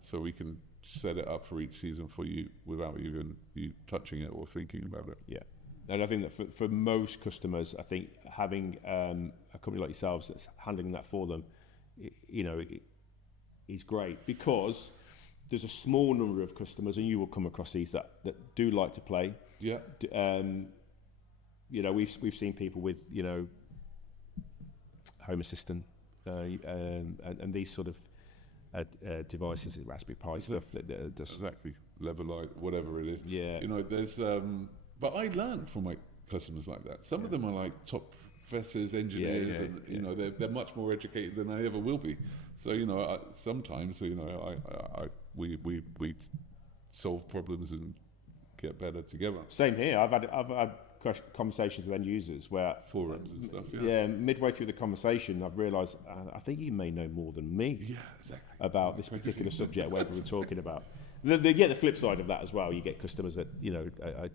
So we can set it up for each season for you without even you touching it or thinking about it. Yeah, and I think that for most customers, I think having a company like yourselves that's handling that for them, is great, because there's a small number of customers, and you will come across these that do like to play. Yeah. We've seen people with Home Assistant and these sort of devices, Raspberry Pi stuff. Exactly. Levelite, whatever it is. Yeah. You know, there's but I learned from my customers like that. Some of them are like top professors, engineers, and you know they're much more educated than I ever will be. So sometimes we solve problems and get better together. Same here. I've had conversations with end users where forums and stuff. Midway through the conversation, I've realised I think you may know more than me. Yeah, exactly. About this particular subject, whatever we're talking about. The flip side of that as well. You get customers that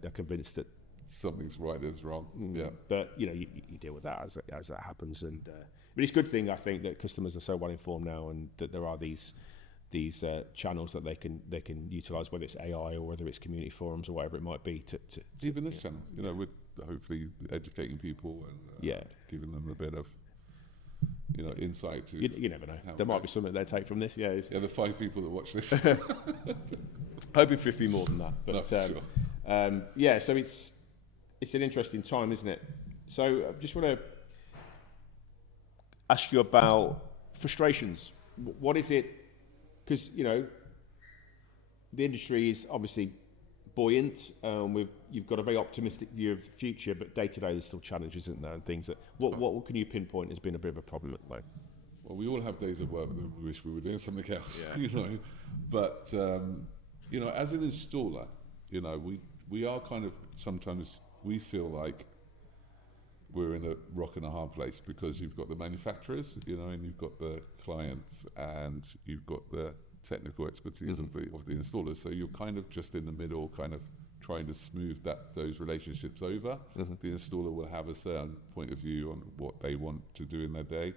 are convinced that something's right, there's wrong. Yeah. But you deal with that as that happens, and but it's a good thing, I think, that customers are so well informed now, and that there are these channels that they can utilise, whether it's AI or whether it's community forums or whatever it might be. To even this channel, with hopefully educating people and giving them a bit of insight to. You never know. There might be something they take from this. Yeah. The 5 people that watch this. Hoping for a few more than that, but no, sure. So it's an interesting time, isn't it? So I just want to ask you about frustrations. What is it? Because the industry is obviously buoyant. You've got a very optimistic view of the future, but day to day there's still challenges, isn't there? And things that what can you pinpoint has been a bit of a problem at the moment? Well, we all have days of work that we wish we were doing something else. Yeah. But as an installer, we are kind of sometimes we feel like we're in a rock and a hard place, because you've got the manufacturers, and you've got the clients, and you've got the technical expertise of the installers. So you're kind of just in the middle, kind of trying to smooth those relationships over. The installer will have a certain point of view on what they want to do in their day.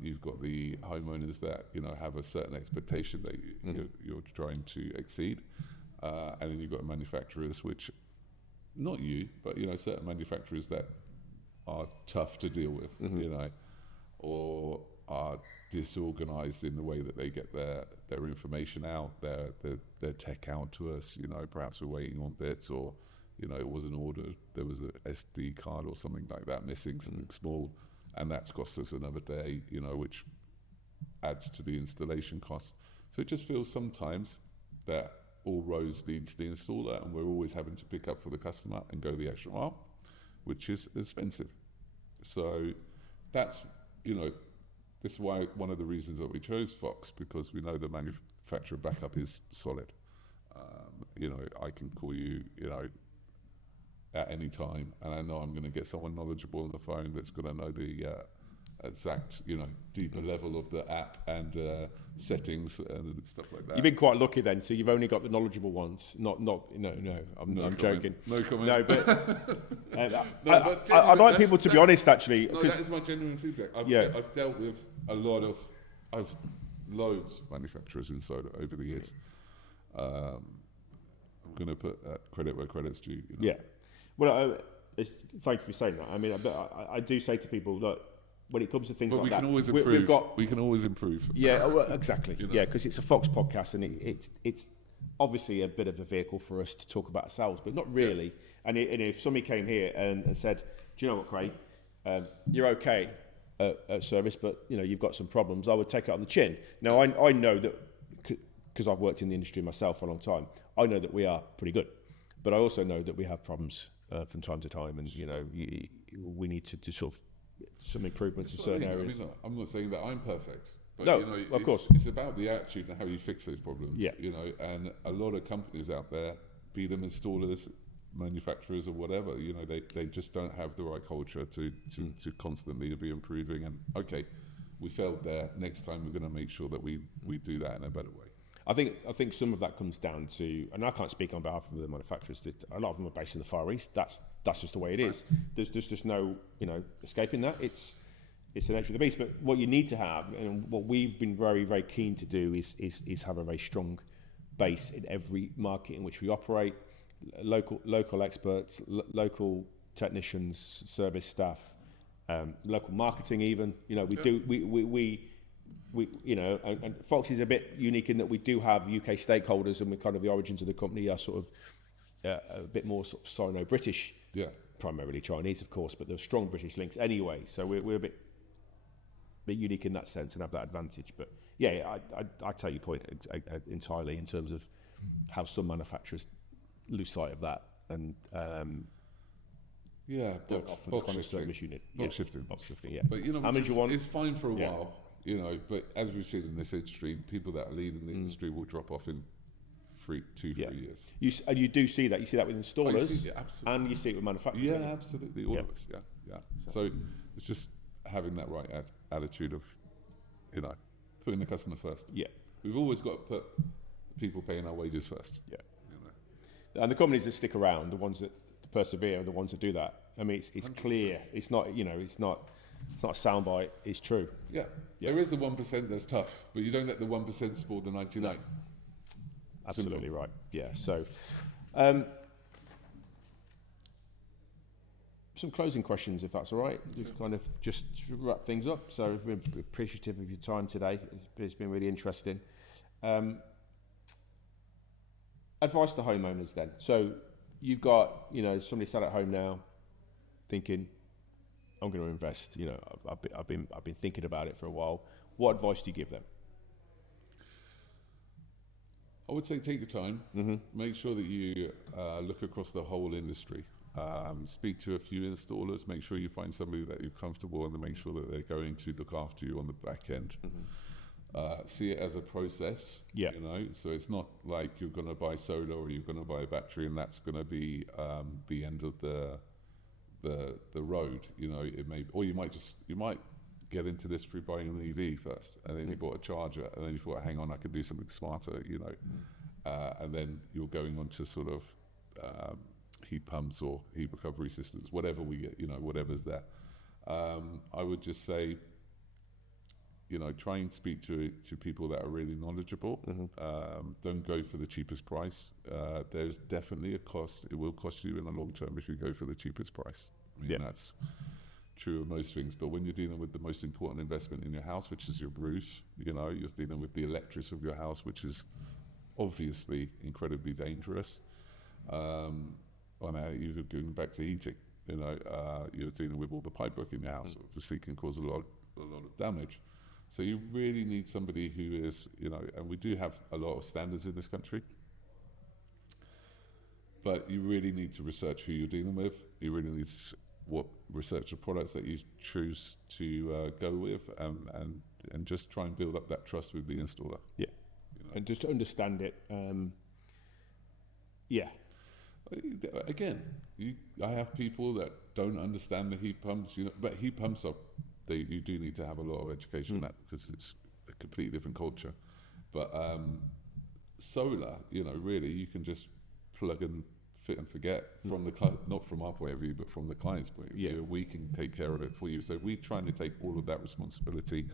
You've got the homeowners that have a certain expectation that you're trying to exceed, and then you've got manufacturers, which not you, but certain manufacturers that are tough to deal with, or are disorganized in the way that they get their information out, their tech out to us. Perhaps we're waiting on bits, or it wasn't ordered, there was a SD card or something like that missing, something small, and that's cost us another day, which adds to the installation cost. So it just feels sometimes that all roads lead to the installer, and we're always having to pick up for the customer and go the extra mile, which is expensive. So that's, this is why one of the reasons that we chose Fox, because we know the manufacturer backup is solid. I can call you, at any time, and I know I'm going to get someone knowledgeable on the phone that's going to know the exact, deeper level of the app and settings and stuff like that. You've been quite lucky then, so you've only got the knowledgeable ones. No, I'm joking. No comment. No, but, but I'd like people to be honest, actually. No, that is my genuine feedback. I've dealt with loads of manufacturers in solar over the years. I'm going to put credit where credit's due. Yeah. Well, thank you for saying that. I mean, I do say to people, look, when it comes to things like that, we can always improve. Yeah, well, exactly. Yeah, because it's a Fox podcast, and it's obviously a bit of a vehicle for us to talk about ourselves, but not really. Yeah. And if somebody came here and said, do you know what, Craig, you're okay at service, but you've got some problems, I would take it on the chin. Now, I know that, because I've worked in the industry myself for a long time, I know that we are pretty good, but I also know that we have problems from time to time, and we need to sort of some improvements in certain areas. I mean, I'm not saying that I'm perfect, but no, of course, it's about the attitude and how you fix those problems. Yeah. And a lot of companies out there, be them installers, manufacturers, or whatever, they just don't have the right culture to constantly be improving. And okay, we failed there. Next time, we're going to make sure that we do that in a better way. I think some of that comes down to, and I can't speak on behalf of the manufacturers, that a lot of them are based in the Far East. That's just the way it is. There's just no escaping that. It's the nature of the beast. But what you need to have, and what we've been very, very keen to do, is have a very strong base in every market in which we operate. Local experts, local technicians, service staff, local marketing. Even and Fox is a bit unique in that we do have UK stakeholders, and we're kind of the origins of the company are sort of a bit more sort of Sino-British, primarily Chinese, of course, but there's strong British links anyway. So we're a bit unique in that sense and have that advantage. But yeah, I take your point entirely in terms of how some manufacturers lose sight of that and box shifting. Box shifting, yeah. But it's fine for a while. But as we've seen in this industry, people that are leading the industry will drop off in 3 years. You do see that. You see that with installers, and you see it with manufacturers. Yeah, absolutely. All of us. Yeah. So it's just having that right attitude of, putting the customer first. Yeah. We've always got to put people paying our wages first. Yeah. And the companies that stick around, the ones that persevere, are the ones that do that. I mean, it's clear. It's not. It's not a soundbite. It's true. Yeah. There is the 1% that's tough, but you don't let the 1% spoil the 99. No. Absolutely right. Yeah. So, some closing questions, if that's all right. Just to wrap things up. So, I've been appreciative of your time today. It's been really interesting. Advice to homeowners then. So, you've got somebody sat at home now, thinking, I'm going to invest. I've been thinking about it for a while. What advice do you give them? I would say take the time. Mm-hmm. Make sure that you look across the whole industry. Speak to a few installers. Make sure you find somebody that you're comfortable and make sure that they're going to look after you on the back end. Mm-hmm. See it as a process. Yeah. So it's not like you're going to buy solar or you're going to buy a battery and that's going to be the end of the road. It may, or you might get into this through buying an EV first, and then you bought a charger, and then you thought, hang on, I could do something smarter, and then you're going on to sort of heat pumps or heat recovery systems, whatever we get, whatever's there. I would just say, try and speak to people that are really knowledgeable. Mm-hmm. Don't go for the cheapest price. There's definitely a cost. It will cost you in the long term if you go for the cheapest price. That's true of most things. But when you're dealing with the most important investment in your house, which is your roof, you're dealing with the electrics of your house, which is obviously incredibly dangerous. You're going back to heating. You're dealing with all the pipework in your house, obviously can cause a lot of damage. So you really need somebody who is, and we do have a lot of standards in this country, but you really need to research who you're dealing with. You really need to research the products that you choose to go with, and just try and build up that trust with the installer. Yeah, and just to understand it. Again, I have people that don't understand the heat pumps, but heat pumps you do need to have a lot of education in that, because it's a completely different culture. But solar, really, you can just plug and fit and forget from the not from our point of view, but from the client's point of view. We can take care of it for you. So we're trying to take all of that responsibility,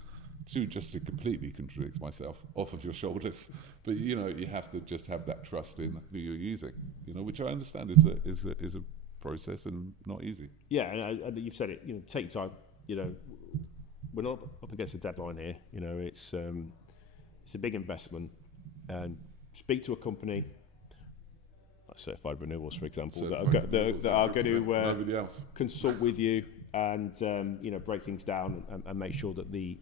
just to completely contradict myself, off of your shoulders. But you have to just have that trust in who you're using, which I understand is a process and not easy. Yeah, and you've said it. Take time. We're not up against a deadline here. It's a big investment, and speak to a company like Certified Renewables, for example, that are going to consult with you and break things down and make sure that the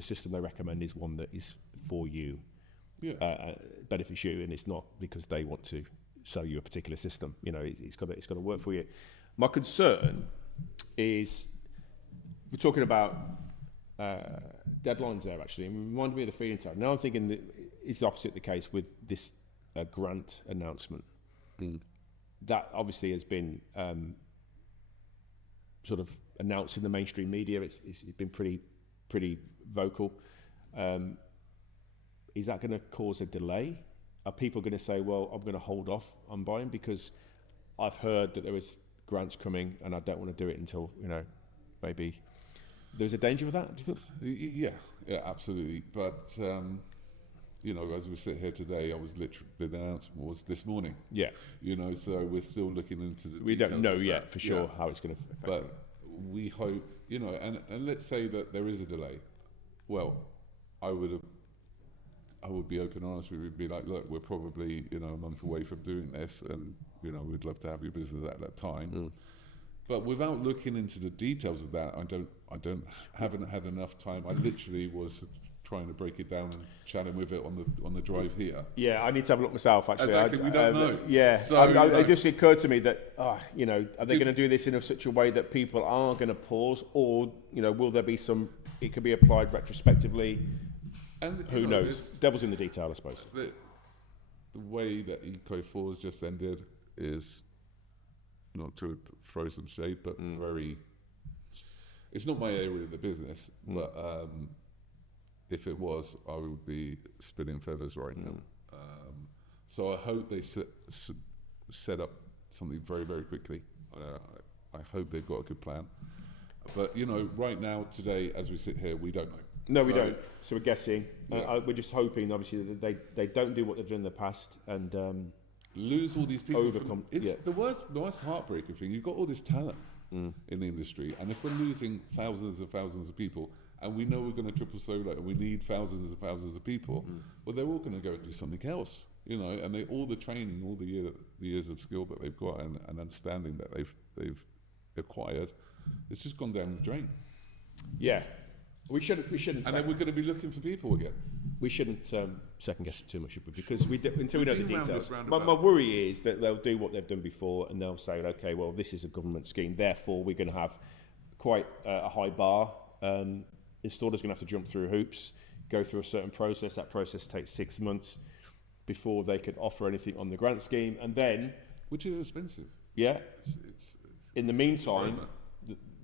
system they recommend is one that is for you, benefits you, and it's not because they want to sell you a particular system. It's got to work for you. My concern is we're talking about deadlines there, actually, and it reminded me of the feed-in tariff. Now I'm thinking that it's the opposite the case with this grant announcement. That obviously has been sort of announced in the mainstream media. It's been pretty vocal. Is that going to cause a delay? Are people going to say, well, I'm going to hold off on buying because I've heard that there is grants coming and I don't want to do it until, maybe there's a danger with that, do you think? Yeah, absolutely. But, as we sit here today, the announcement was this morning. Yeah. So we're still looking into the We don't know yet that. for sure how it's going to affect But it. we hope, and let's say that there is a delay. Well, I would be open and honest. We would be like, look, we're probably, a month away from doing this, and, we'd love to have your business at that time. But without looking into the details of that, haven't had enough time. I literally was trying to break it down and chatting with it on the drive here. Yeah, I need to have a look myself, actually. Exactly, we don't know. Yeah, so, it just occurred to me that, are they going to do this in such a way that people are going to pause, or, will there be it could be applied retrospectively? And who knows? Devil's in the detail, I suppose. The way that Eco4 has just ended is, not to throw some shade, but very... It's not my area of the business, but if it was, I would be spinning feathers right now. So I hope they set up something very, very quickly. I hope they've got a good plan. But, right now, today, as we sit here, we don't know. No, we don't. So we're guessing. Yeah. We're just hoping, obviously, that they don't do what they've done in the past and lose all these people. Overcome. It's the most heartbreaking thing. You've got all this talent in the industry, and if we're losing thousands and thousands of people, and we know we're going to triple solar, and we need thousands and thousands of people, well, they're all going to go and do something else, and all the training, all the years of skill that they've got and understanding that they've acquired, it's just gone down the drain. Yeah. We shouldn't. And then we're going to be looking for people again. We shouldn't second guess it too much, because until we know the details. My roundabout. worry is that they'll do what they've done before, and they'll say, okay, well, this is a government scheme, therefore we're going to have quite a high bar. Installers going to have to jump through hoops, go through a certain process. That process takes 6 months before they could offer anything on the grant scheme, and then, which is expensive. Yeah. It's in the meantime,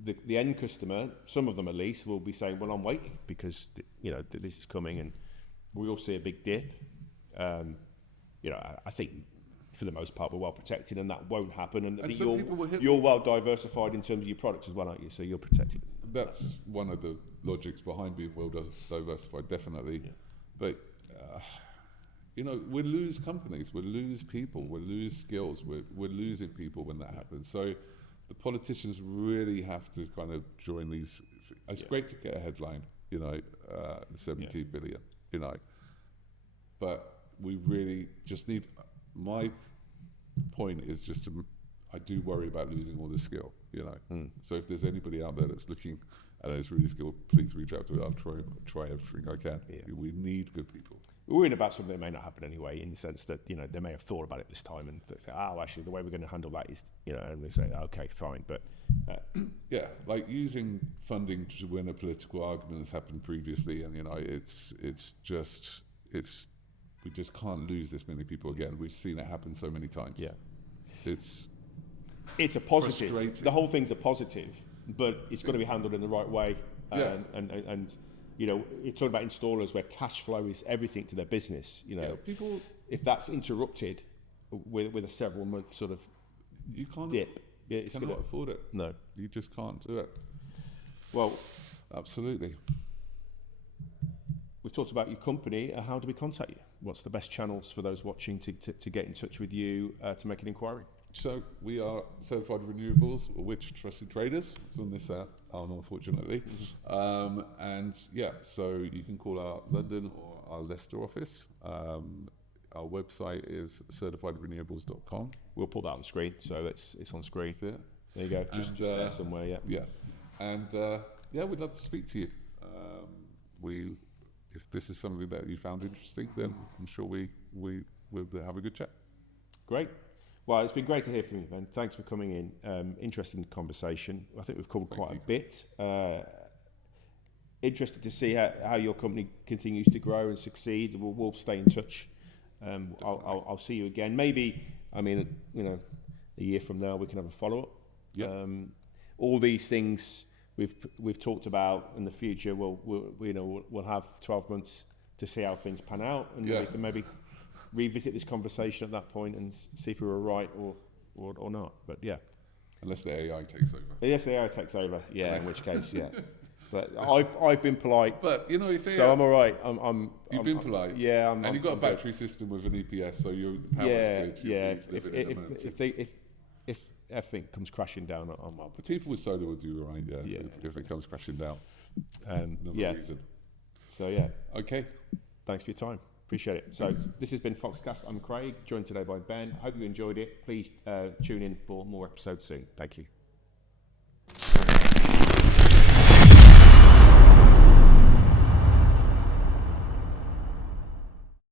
the end customer, some of them at least, will be saying, well, I'm waiting because this is coming, and we all see a big dip. I think for the most part we're well protected, and that won't happen. And I think you're well diversified in terms of your products as well, aren't you? So you're protected. That's one of the logics behind being well diversified, definitely. Yeah. But we lose companies, we lose people, we lose skills, we're losing people when that happens. So the politicians really have to kind of join these. It's great to get a headline, 70 billion, but we really just need. My point is just I do worry about losing all this skill, So if there's anybody out there that's looking at those really skilled, please reach out to it. I'll try everything I can. Yeah. We need good people. We're worrying about something that may not happen anyway, in the sense that, they may have thought about it this time and say, actually, the way we're going to handle that is, and they say, okay, fine. But yeah, like using funding to win a political argument has happened previously, and we just can't lose this many people again. We've seen it happen so many times. Yeah, it's a positive. The whole thing's a positive, but it's got to be handled in the right way. Yeah. And you know, you're talking about installers where cash flow is everything to their business. You know, Yeah, people, if that's interrupted with a several month sort of you can't dip, yeah, it's cannot gonna, afford it. no. You just can't do it. Well, Absolutely. we've talked about your company. How do we contact you? What's the best channels for those watching to get in touch with you to make an inquiry? So we are Certified Renewables, which trusted traders from this aren't, unfortunately. And yeah, so you can call our London or our Leicester office. Our website is certifiedrenewables.com. We'll put that on the screen, so it's on screen. Yeah. There you go, just And, there somewhere, yeah. Yeah, and yeah, we'd love to speak to you. If this is something that you found interesting, then I'm sure we'll have a good chat. Great. Well, it's been great to hear from you, Ben. Thanks for coming in. Interesting conversation. I think we've covered quite a bit. Interested to see how your company continues to grow and succeed. We'll stay in touch. I'll see you again. Maybe, I mean, you know, a year from now we can have a follow-up. Yeah. All these things we've talked about in the future. We'll have 12 months to see how things pan out, and Yeah. we can maybe revisit this conversation at that point and see if we were right or not. But yeah, Unless the AI takes over. yes, the AI takes over. Yeah, in which case, yeah. But I've been polite, But you know, if so I'm all right. you've been polite. Yeah, and you've got a battery system with an EPS, so your power's good. Yeah. You'll be living in the mountains. If everything comes crashing down, I'm up. But people with solar will do all right, yeah. Yeah. If it comes crashing down. No Yeah. reason. So yeah, Okay. thanks for your time. Appreciate it. So this has been FoxCast. I'm Craig, joined today by Ben. Hope you enjoyed it. Please tune in for more episodes soon. Thank you.